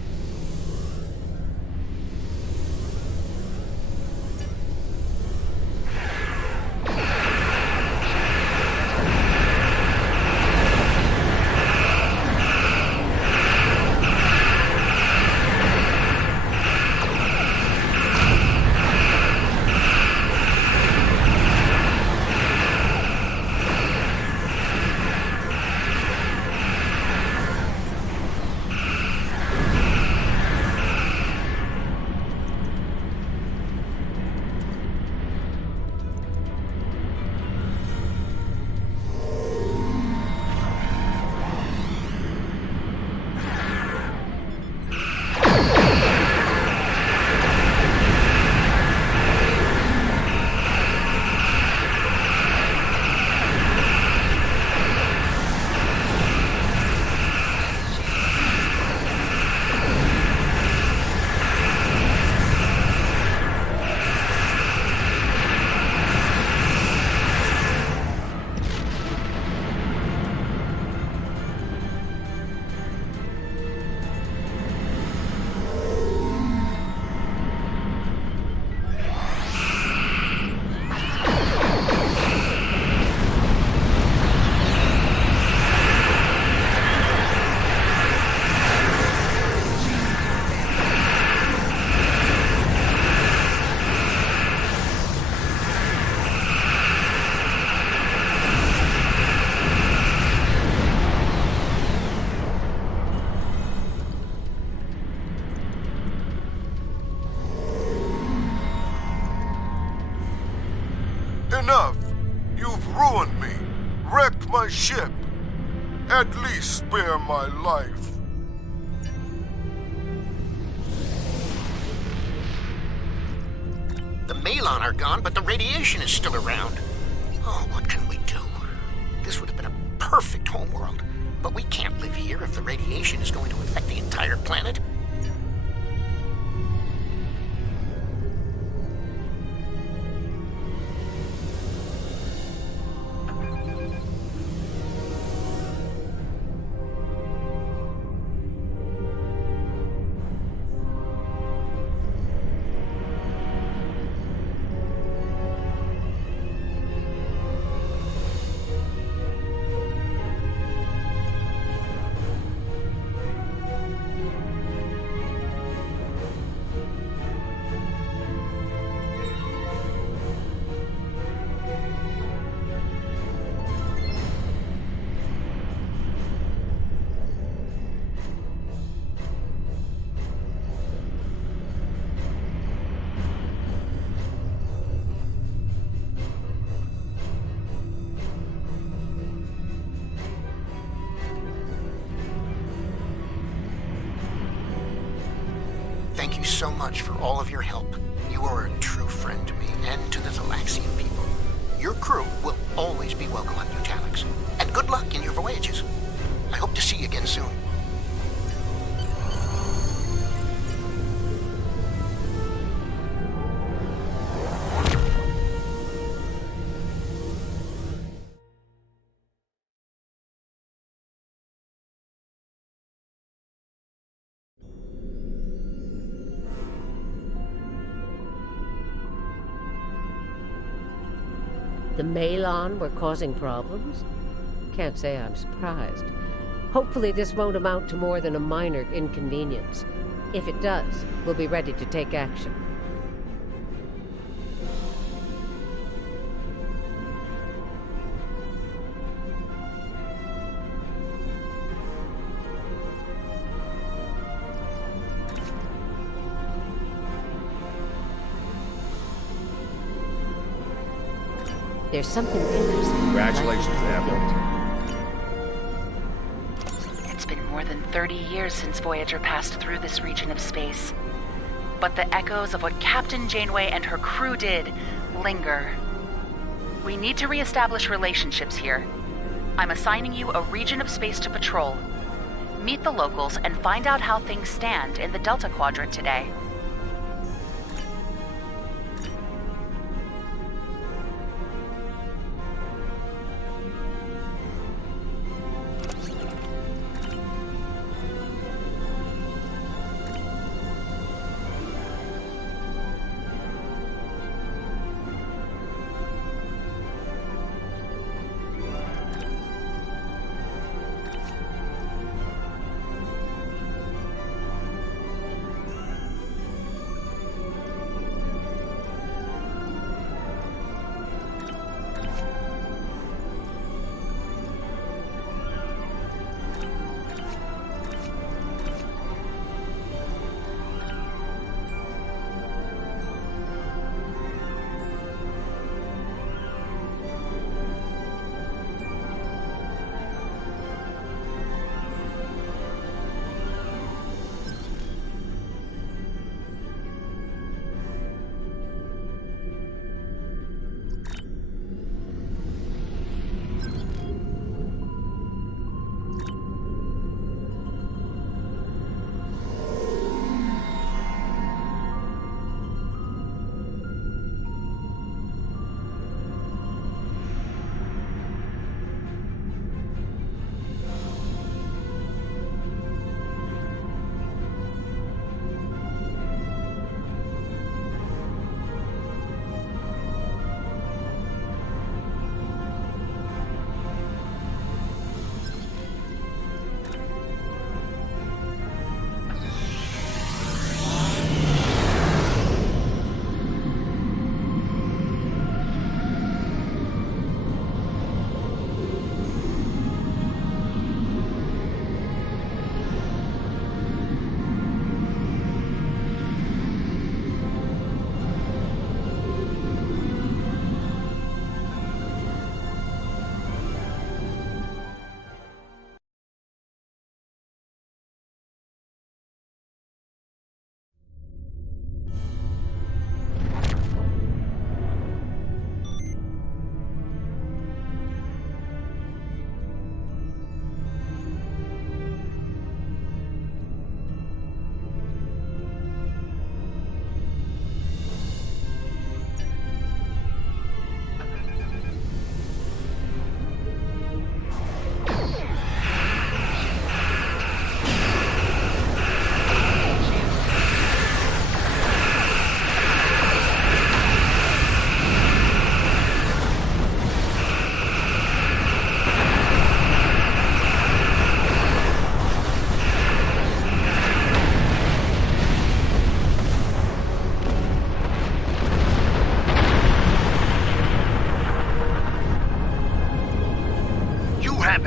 Enough! You've ruined me, wrecked my ship. At least spare my life. The Malon are gone, but the radiation is still around. Oh, what can we do? This would have been a perfect homeworld, but we can't live here if the radiation is going to affect the entire planet. Thank you so much for all of your help. You are a true friend to me and to the Talaxian people. Your crew will always be welcome on Utalax. And good luck in your voyages. I hope to see you again soon. The Malon were causing problems? Can't say I'm surprised. Hopefully this won't amount to more than a minor inconvenience. If it does, we'll be ready to take action. There's something interesting. Congratulations, Admiral. It's been more than 30 years since Voyager passed through this region of space. But the echoes of what Captain Janeway and her crew did linger. We need to reestablish relationships here. I'm assigning you a region of space to patrol. Meet the locals and find out how things stand in the Delta Quadrant today.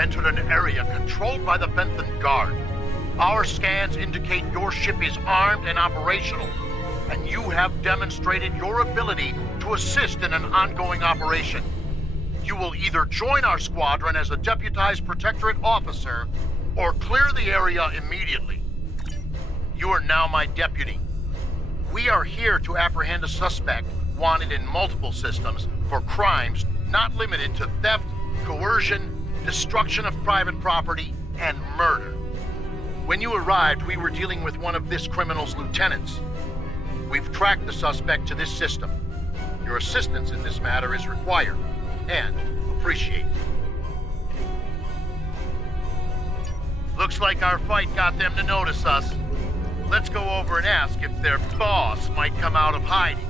entered an area controlled by the Bentham Guard. Our scans indicate your ship is armed and operational, and you have demonstrated your ability to assist in an ongoing operation. You will either join our squadron as a deputized Protectorate officer, or clear the area immediately. You are now my deputy. We are here to apprehend a suspect wanted in multiple systems for crimes not limited to theft, coercion, destruction of private property, and murder. When you arrived, we were dealing with one of this criminal's lieutenants. We've tracked the suspect to this system. Your assistance in this matter is required and appreciated. Looks like our fight got them to notice us. Let's go over and ask if their boss might come out of hiding.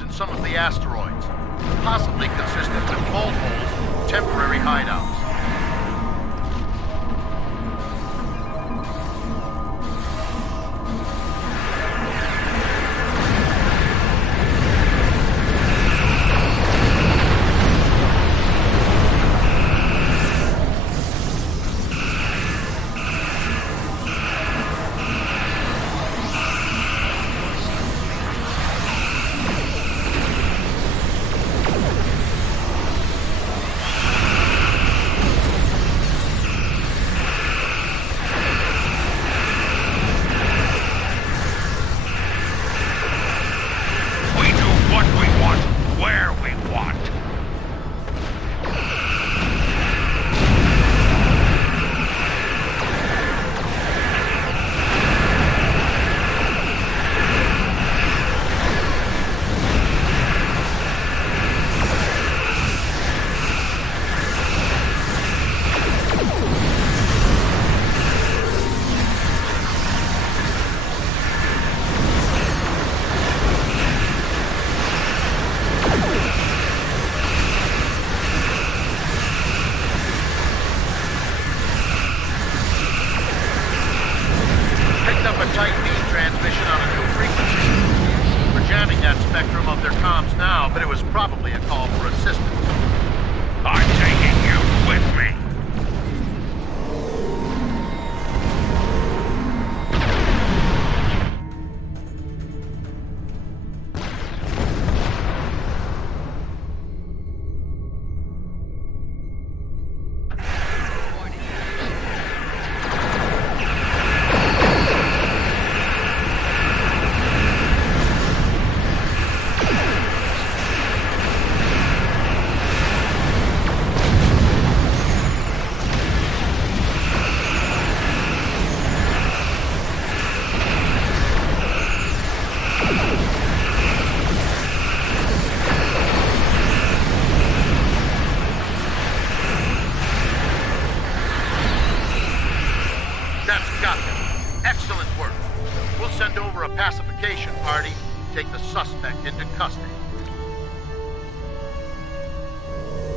In some of the asteroids, possibly consistent with bolt holes, temporary hideouts.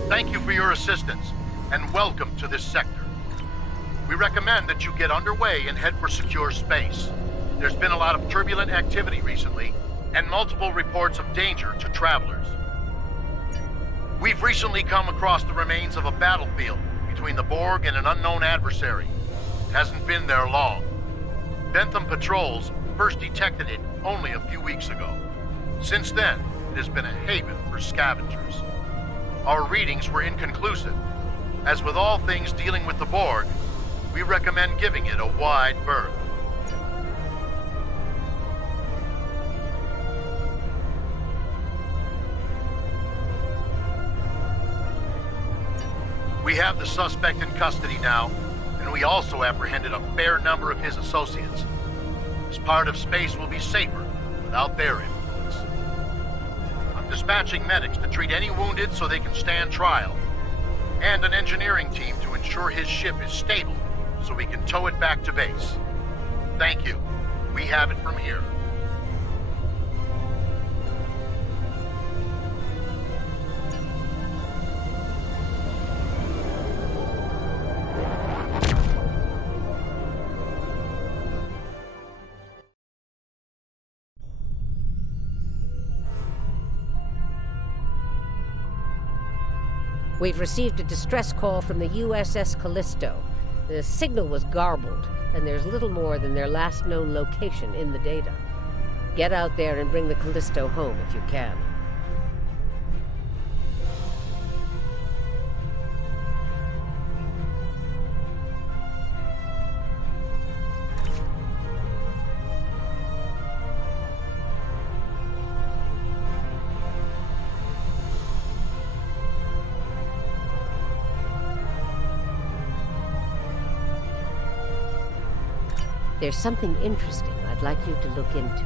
Thank you for your assistance, and welcome to this sector. We recommend that you get underway and head for secure space. There's been a lot of turbulent activity recently, and multiple reports of danger to travelers. We've recently come across the remains of a battlefield between the Borg and an unknown adversary. It hasn't been there long. Bentham patrols first detected it only a few weeks ago. Since then, it has been a haven for scavengers. Our readings were inconclusive. As with all things dealing with the Borg, we recommend giving it a wide berth. We have the suspect in custody now, and we also apprehended a fair number of his associates. This part of space will be safer without their influence. I'm dispatching medics to treat any wounded so they can stand trial, and an engineering team to ensure his ship is stable so we can tow it back to base. Thank you. We have it from here. We've received a distress call from the U.S.S. Callisto. The signal was garbled, and there's little more than their last known location in the data. Get out there and bring the Callisto home if you can. There's something interesting I'd like you to look into.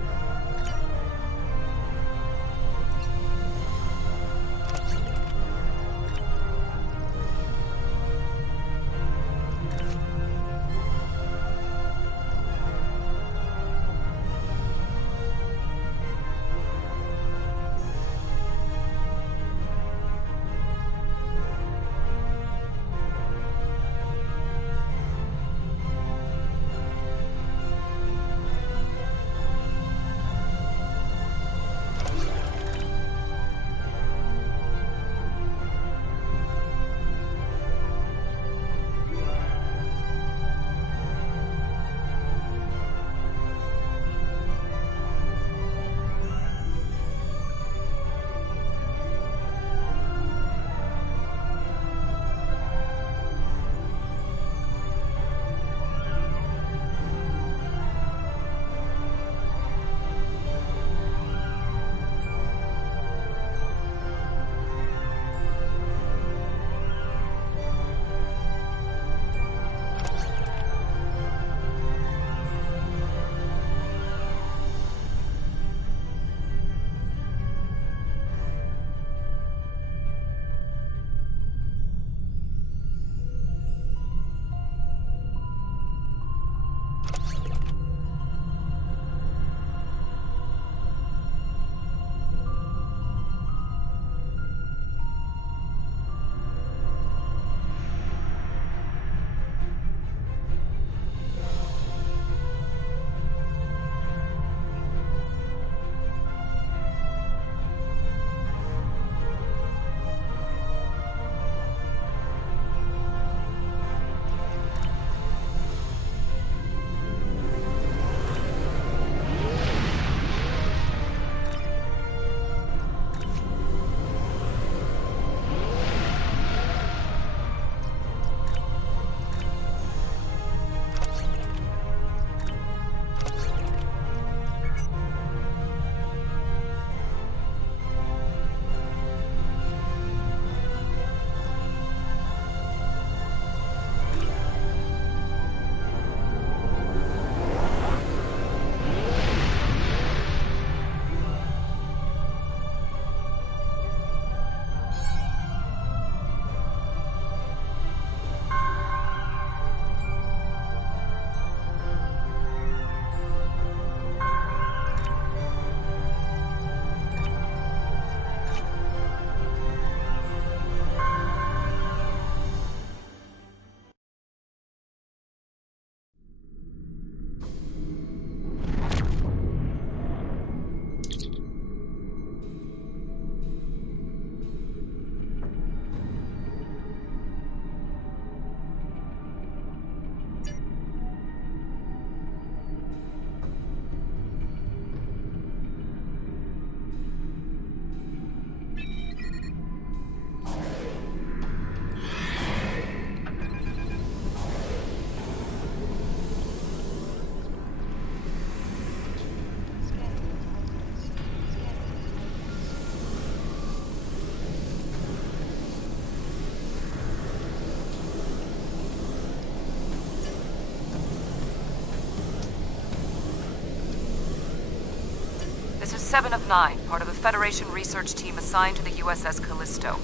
7 of 9, part of a Federation research team assigned to the U.S.S. Callisto.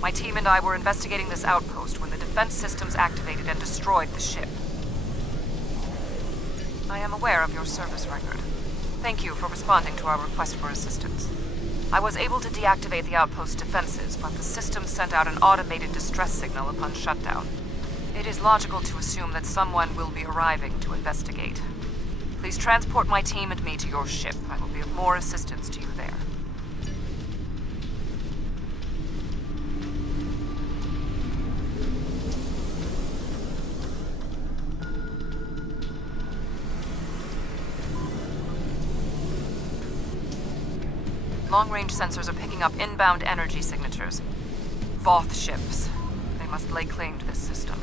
My team and I were investigating this outpost when the defense systems activated and destroyed the ship. I am aware of your service record. Thank you for responding to our request for assistance. I was able to deactivate the outpost's defenses, but the system sent out an automated distress signal upon shutdown. It is logical to assume that someone will be arriving to investigate. Please transport my team and me to your ship. I will be of more assistance to you there. Long-range sensors are picking up inbound energy signatures. Voth ships. They must lay claim to this system.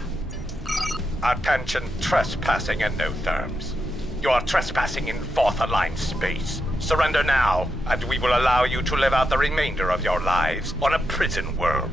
Attention, trespassing endotherms. You are trespassing in Voth-aligned space. Surrender now, and we will allow you to live out the remainder of your lives on a prison world.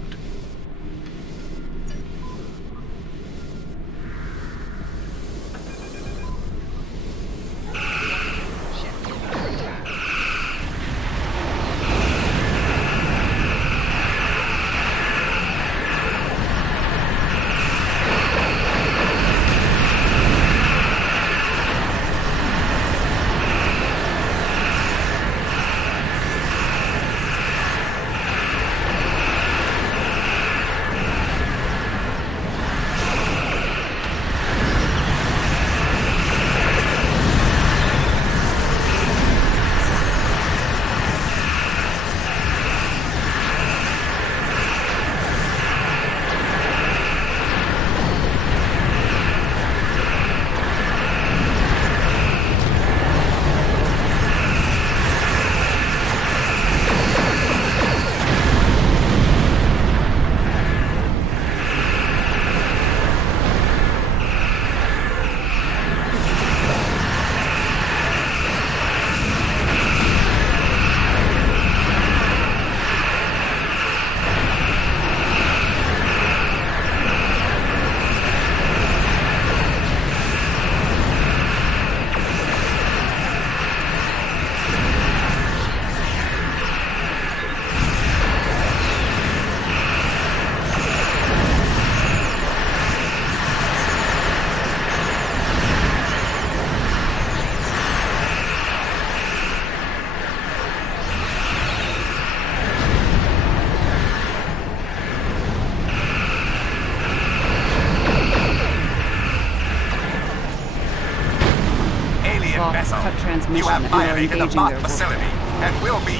You have violated the Voth facility, and will be.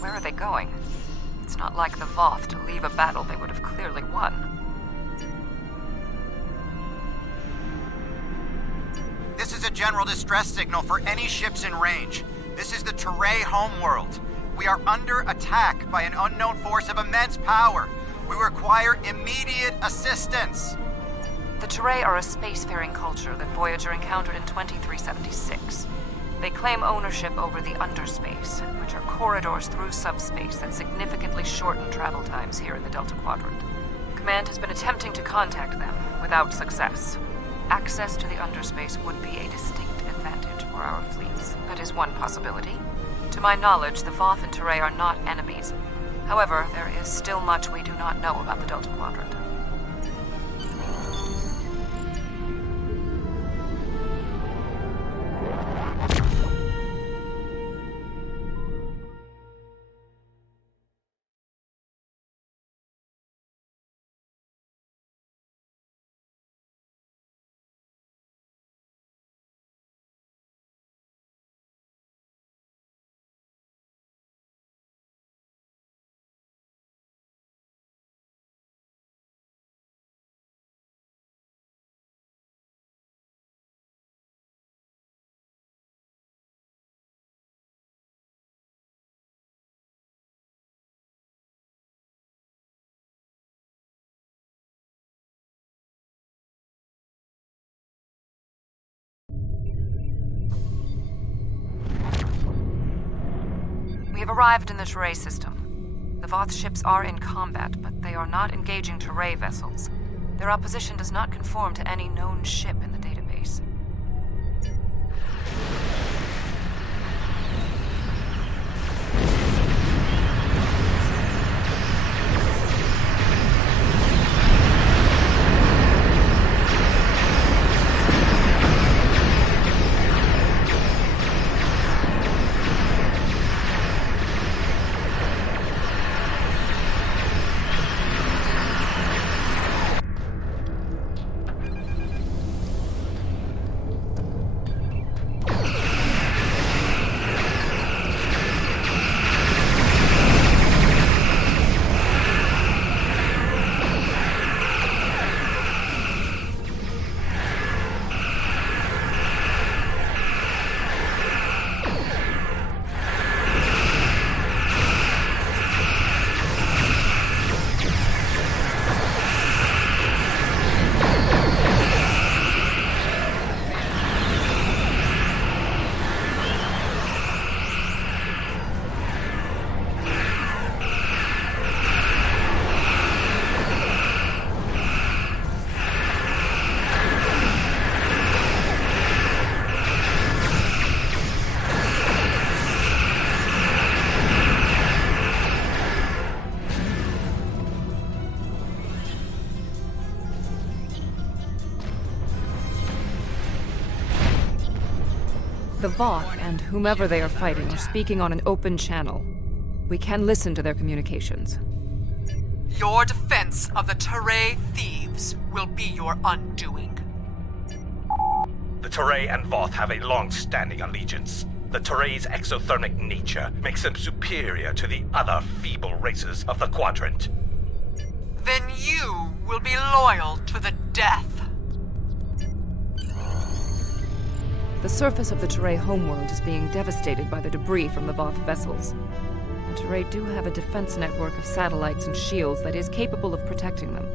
Where are they going? It's not like the Voth to leave a battle they would have clearly won. This is a general distress signal for any ships in range. This is the Teray homeworld. We are under attack by an unknown force of immense power. We require immediate assistance. The Teray are a spacefaring culture that Voyager encountered in 2376. They claim ownership over the underspace, which are corridors through subspace that significantly shorten travel times here in the Delta Quadrant. Command has been attempting to contact them, without success. Access to the underspace would be a distinct advantage for our fleets. That is one possibility. To my knowledge, the Voth and Teray are not enemies. However, there is still much we do not know about the Delta Quadrant. We have arrived in the Teray system. The Voth ships are in combat, but they are not engaging Teray vessels. Their opposition does not conform to any known ship in the database. The Voth and whomever they are fighting are speaking on an open channel. We can listen to their communications. Your defense of the Teray thieves will be your undoing. The Teray and Voth have a long-standing allegiance. The Teray's exothermic nature makes them superior to the other feeble races of the Quadrant. Then you will be loyal to the death. The surface of the Teray homeworld is being devastated by the debris from the Voth vessels. The Teray do have a defense network of satellites and shields that is capable of protecting them,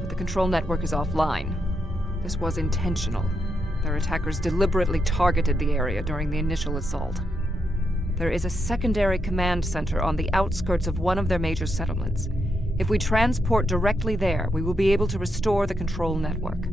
but the control network is offline. This was intentional. Their attackers deliberately targeted the area during the initial assault. There is a secondary command center on the outskirts of one of their major settlements. If we transport directly there, we will be able to restore the control network.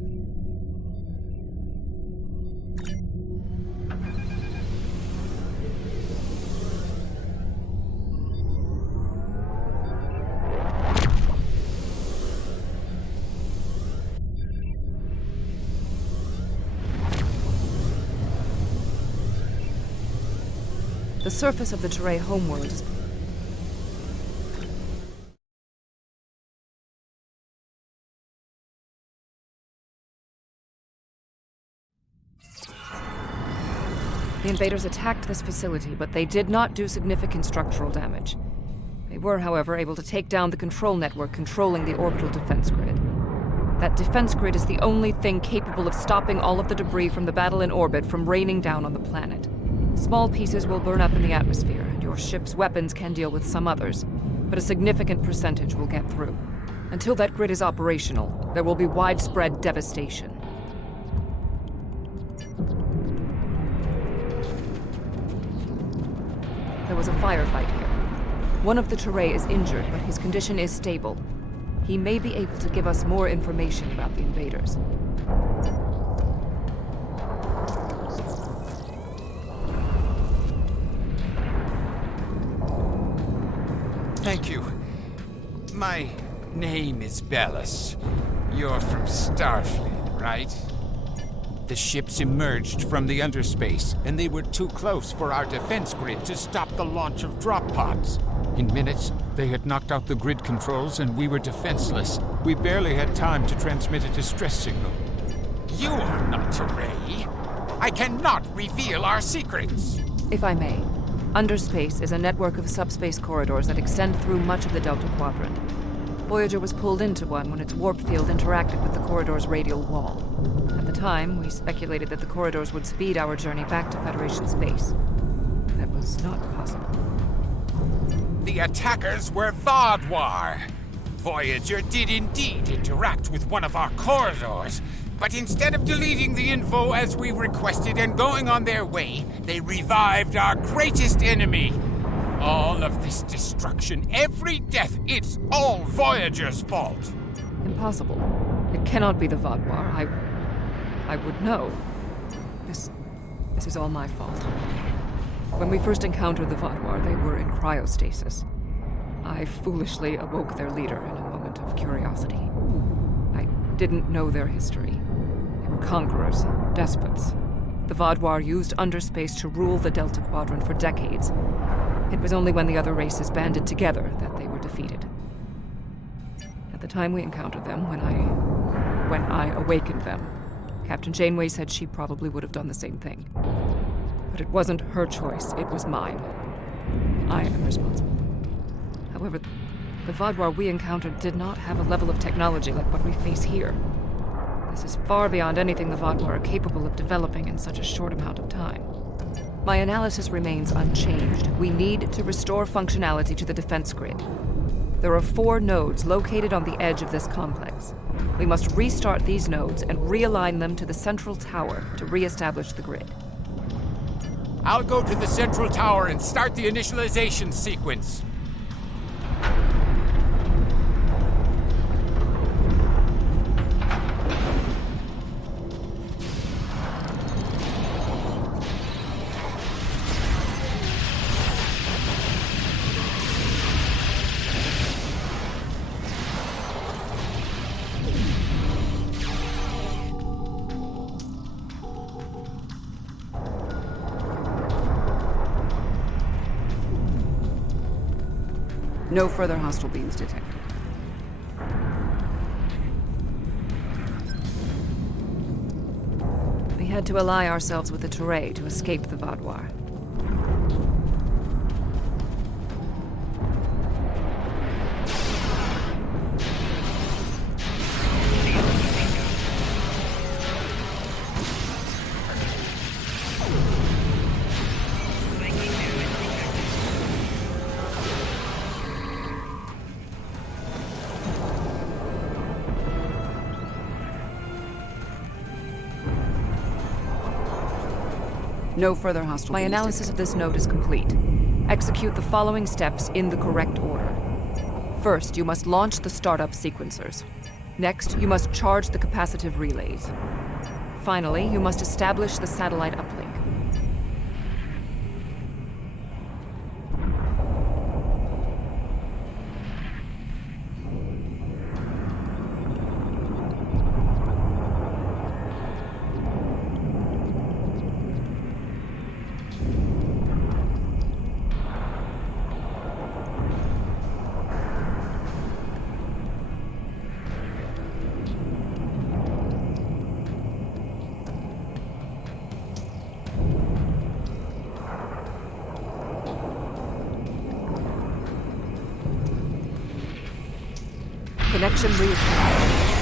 The surface of the Teray homeworld is... The invaders attacked this facility, but they did not do significant structural damage. They were, however, able to take down the control network controlling the orbital defense grid. That defense grid is the only thing capable of stopping all of the debris from the battle in orbit from raining down on the planet. Small pieces will burn up in the atmosphere, and your ship's weapons can deal with some others, but a significant percentage will get through. Until that grid is operational, there will be widespread devastation. There was a firefight here. One of the Teray is injured, but his condition is stable. He may be able to give us more information about the invaders. Thank you. My name is Bellis. You're from Starfleet, right? The ships emerged from the underspace, and they were too close for our defense grid to stop the launch of drop pods. In minutes, they had knocked out the grid controls, and we were defenseless. We barely had time to transmit a distress signal. You are not Teray. I cannot reveal our secrets. If I may, Underspace is a network of subspace corridors that extend through much of the Delta Quadrant. Voyager was pulled into one when its warp field interacted with the corridor's radial wall. At the time, we speculated that the corridors would speed our journey back to Federation space. That was not possible. The attackers were Vaadwaur. Voyager did indeed interact with one of our corridors, but instead of deleting the info as we requested and going on their way, they revived our greatest enemy. All of the this destruction, every death, it's all Voyager's fault. Impossible. It cannot be the Vaadwaur. I would know. This is all my fault. When we first encountered the Vaadwaur, they were in cryostasis. I foolishly awoke their leader in a moment of curiosity. I didn't know their history. They were conquerors, despots. The Vaadwaur used underspace to rule the Delta Quadrant for decades. It was only when the other races banded together that they were defeated. At the time we encountered them, when I awakened them, Captain Janeway said she probably would have done the same thing. But it wasn't her choice, it was mine. I am responsible. However, the Vaadwaur we encountered did not have a level of technology like what we face here. This is far beyond anything the Vaadwaur are capable of developing in such a short amount of time. My analysis remains unchanged. We need to restore functionality to the defense grid. There are 4 nodes located on the edge of this complex. We must restart these nodes and realign them to the central tower to re-establish the grid. I'll go to the central tower and start the initialization sequence. No further hostile beams detected. We had to ally ourselves with the Terrae to escape the Vaadwaur. No further hostile. My analysis of this node is complete. Execute the following steps in the correct order. First, you must launch the startup sequencers. Next, you must charge the capacitive relays. Finally, you must establish the satellite uplink. Connection reestablished.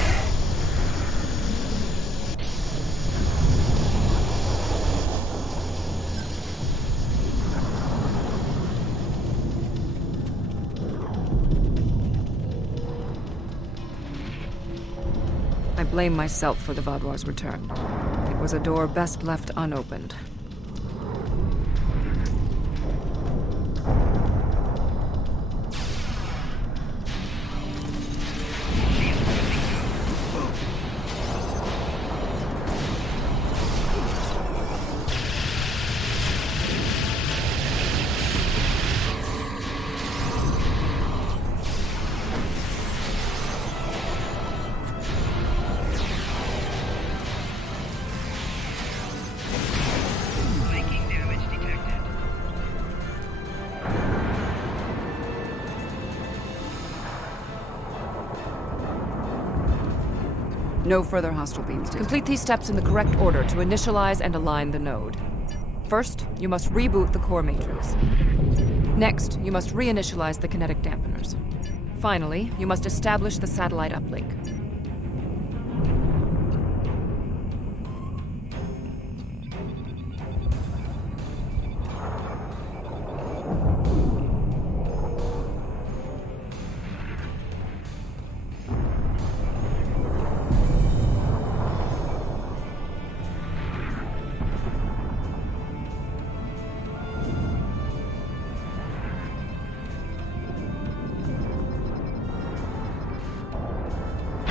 I blame myself for the Vaadwaur's return. It was a door best left unopened. No further hostile beams detected. Complete these steps in the correct order to initialize and align the node. First, you must reboot the core matrix. Next, you must reinitialize the kinetic dampeners. Finally, you must establish the satellite uplink.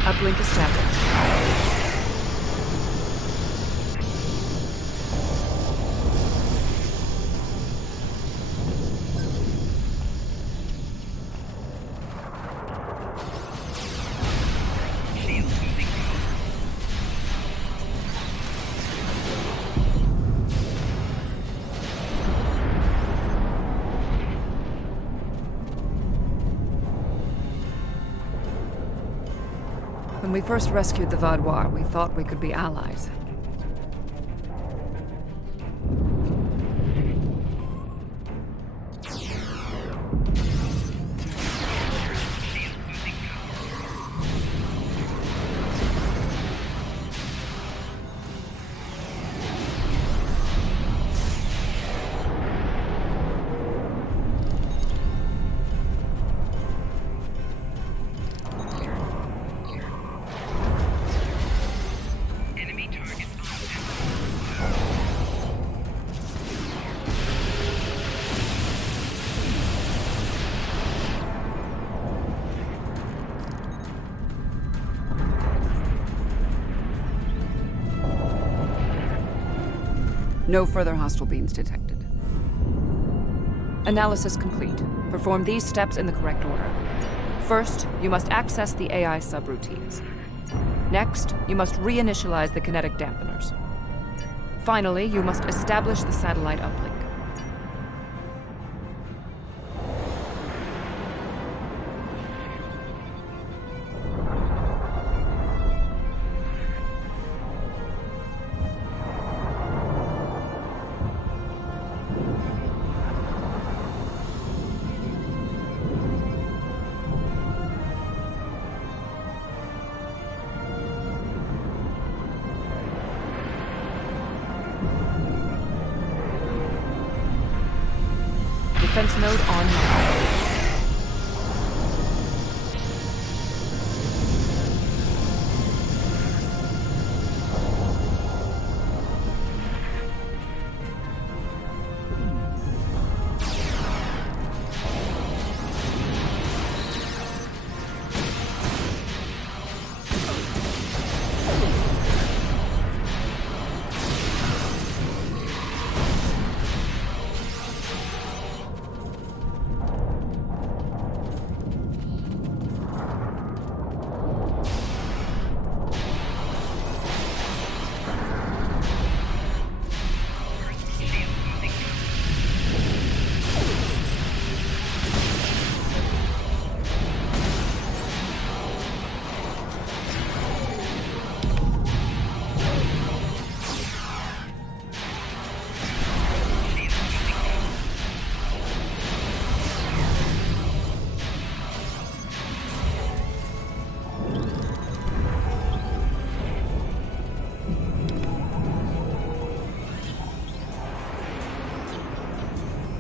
Uplink established. When we first rescued the Vaadwaur, we thought we could be allies. No further hostile beams detected. Analysis complete. Perform these steps in the correct order. First, you must access the AI subroutines. Next, you must reinitialize the kinetic dampeners. Finally, you must establish the satellite uplink. Defense node online.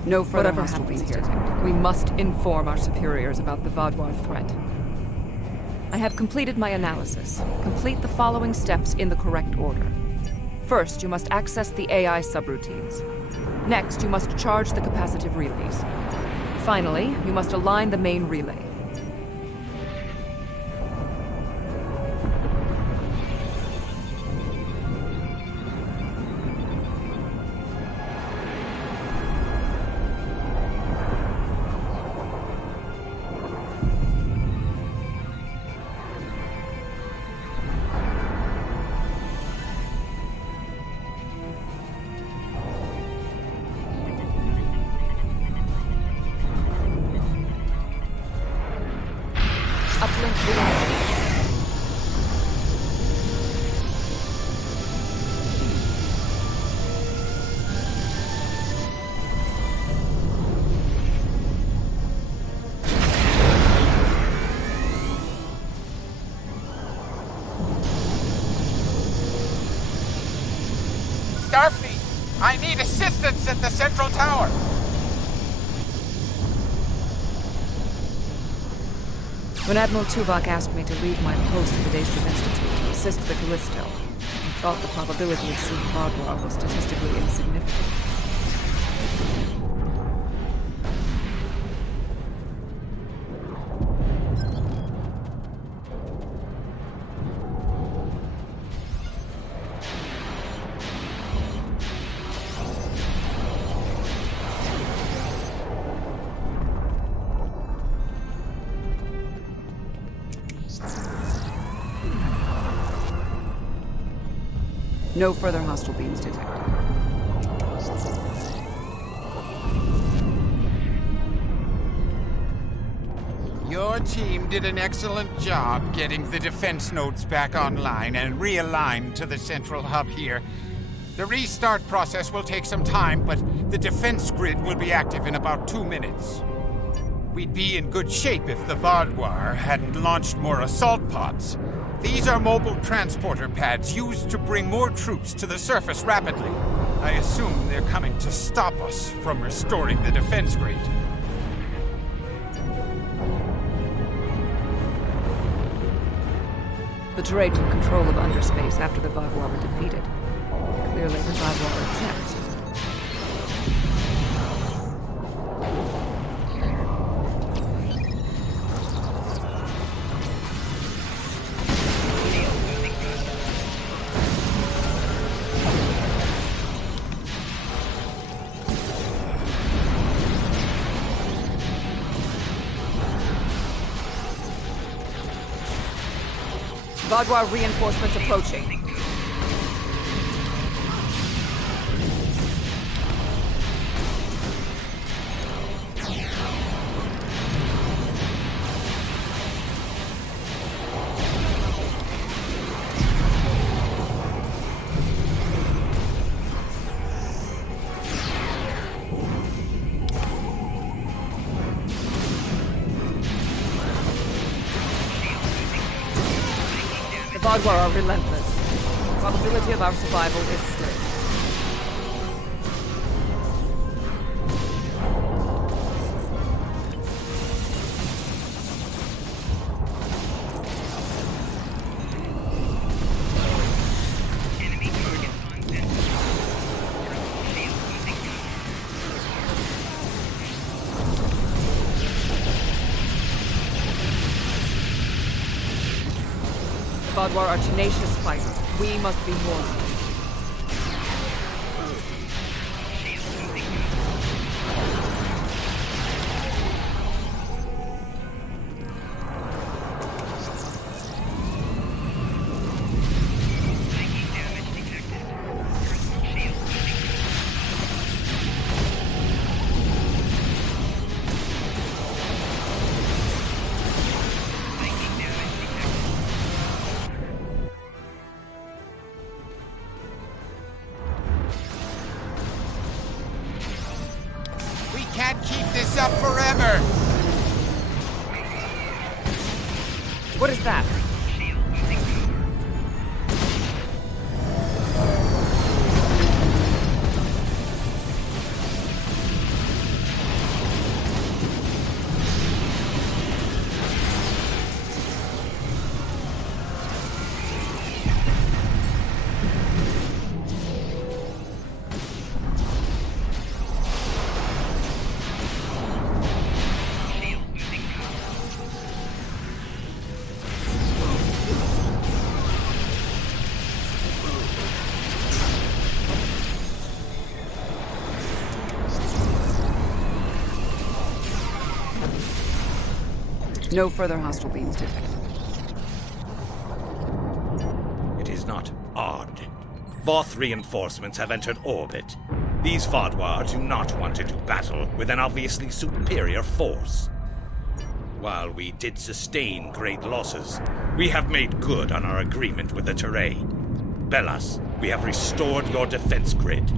No further hostile beams here. We must inform our superiors about the Vaadwaur threat. I have completed my analysis. Complete the following steps in the correct order. First, you must access the AI subroutines. Next, you must charge the capacitive relays. Finally, you must align the main relay. Uplink reactivated. Starfleet, I need assistance at the central tower. When Admiral Tuvok asked me to leave my post at the Daystrom Institute to assist the Callisto, I thought the probability of seeing Vaadwaur was statistically insignificant. No further hostile beams detected. Your team did an excellent job getting the defense nodes back online and realigned to the central hub here. The restart process will take some time, but the defense grid will be active in about 2 minutes. We'd be in good shape if the Vaadwaur hadn't launched more assault pods. These are mobile transporter pads used to bring more troops to the surface rapidly. I assume they're coming to stop us from restoring the defense grid. The Teray took control of underspace after the Vaadwaur were defeated. Clearly, the Vaadwaur are kept. Vaadwaur reinforcements approaching. The Vaadwaur are relentless. The probability of our survival is slim. The Vaadwaur are tenacious fighters. We must be more. Can't keep this up forever! What is that? No further hostile beams detected. It is not odd. Voth reinforcements have entered orbit. These Vaadwaur do not want to do battle with an obviously superior force. While we did sustain great losses, we have made good on our agreement with the Teray. Bellas, we have restored your defense grid.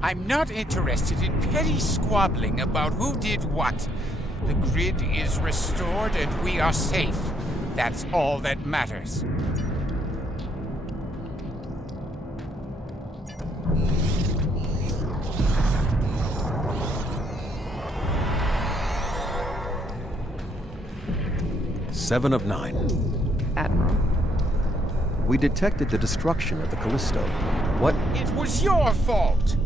I'm not interested in petty squabbling about who did what. The grid is restored and we are safe. That's all that matters. Seven of 9. Admiral. We detected the destruction of the Callisto. What? It was your fault!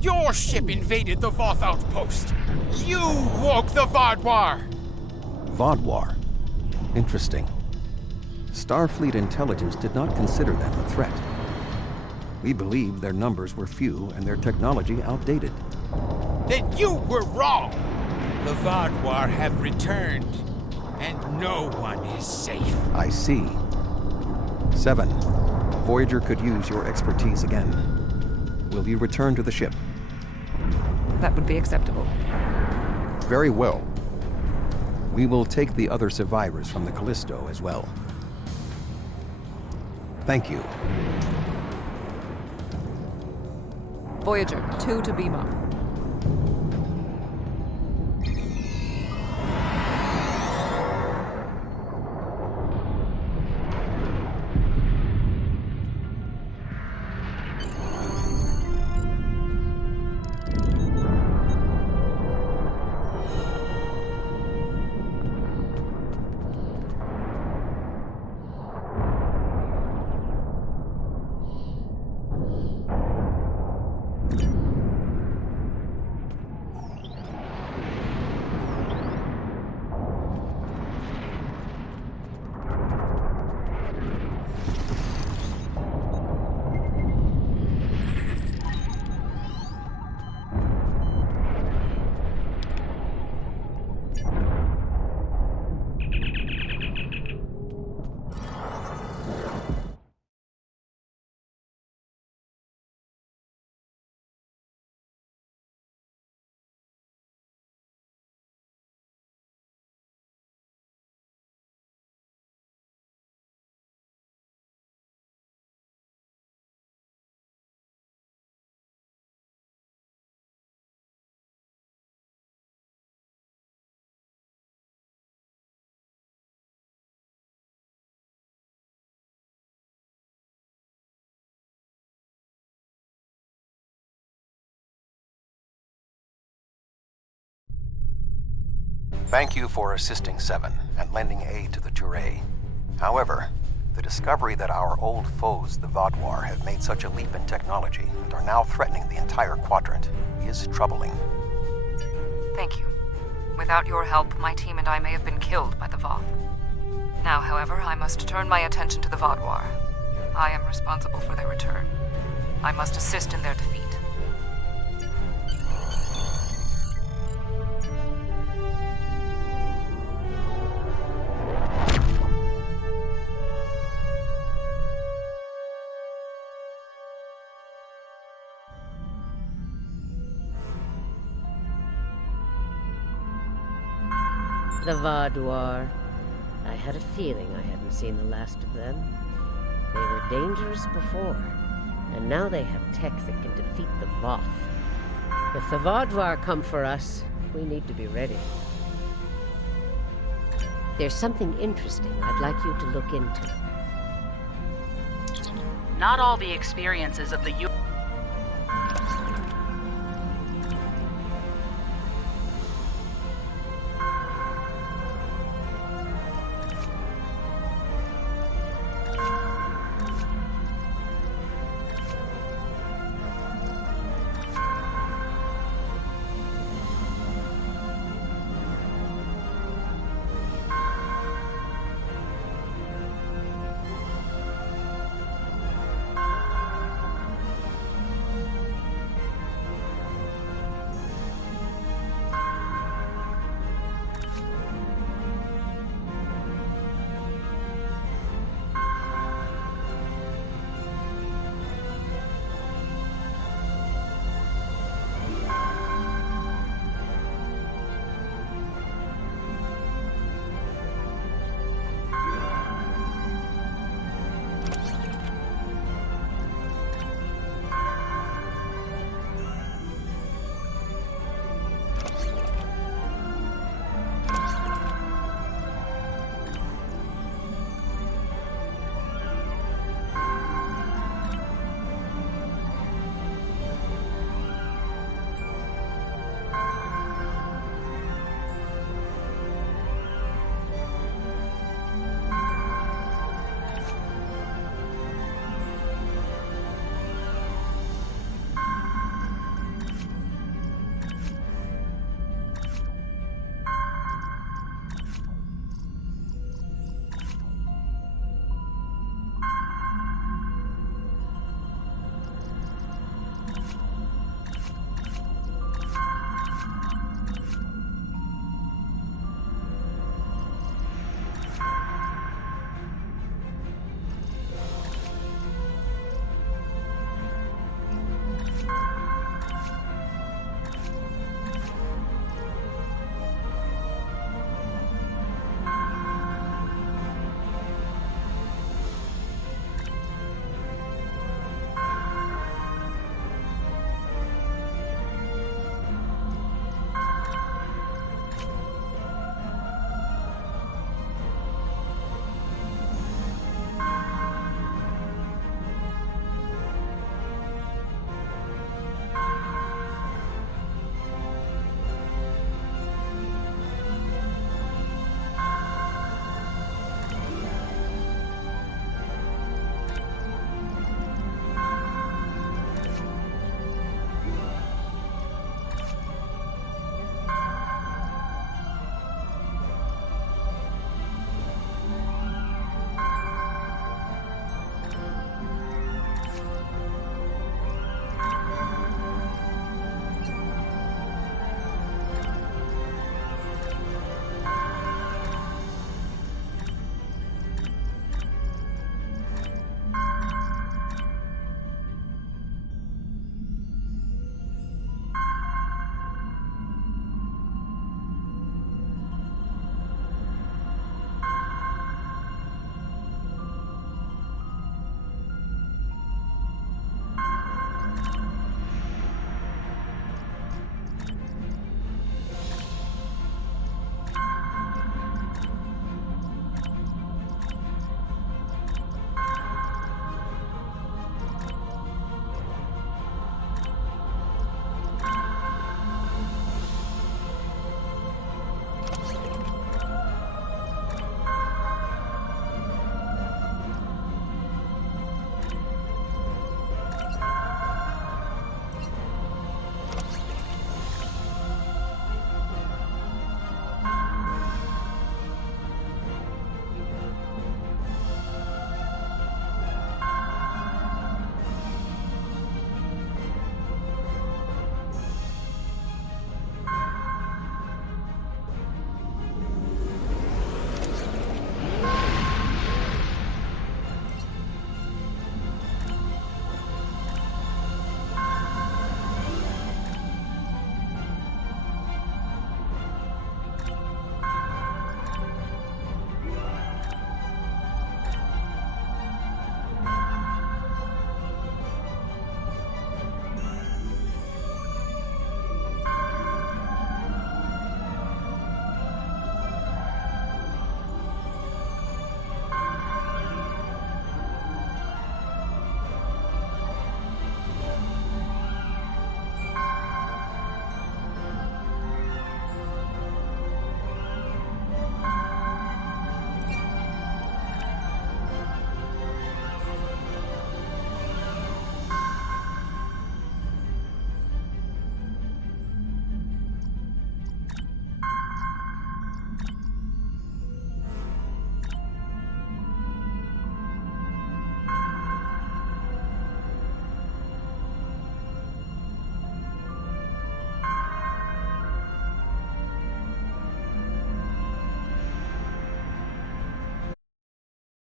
Your ship invaded the Voth outpost! You woke the Vaadwaur! Vaadwaur? Interesting. Starfleet intelligence did not consider them a threat. We believed their numbers were few and their technology outdated. Then you were wrong! The Vaadwaur have returned, and no one is safe. I see. 7. Voyager could use your expertise again. Will you return to the ship? That would be acceptable. Very well. We will take the other survivors from the Callisto as well. Thank you. Voyager, 2 to beam up. Thank you for assisting Seven and lending aid to the Turay. However, the discovery that our old foes, the Vaadwaur, have made such a leap in technology and are now threatening the entire quadrant is troubling. Thank you. Without your help, my team and I may have been killed by the Voth. Now, however, I must turn my attention to the Vaadwaur. I am responsible for their return. I must assist in their defeat. The Vaadwaur. I had a feeling I hadn't seen the last of them. They were dangerous before, and now they have tech that can defeat the Voth. If the Vaadwaur come for us, we need to be ready. There's something interesting I'd like you to look into. Not all the experiences of the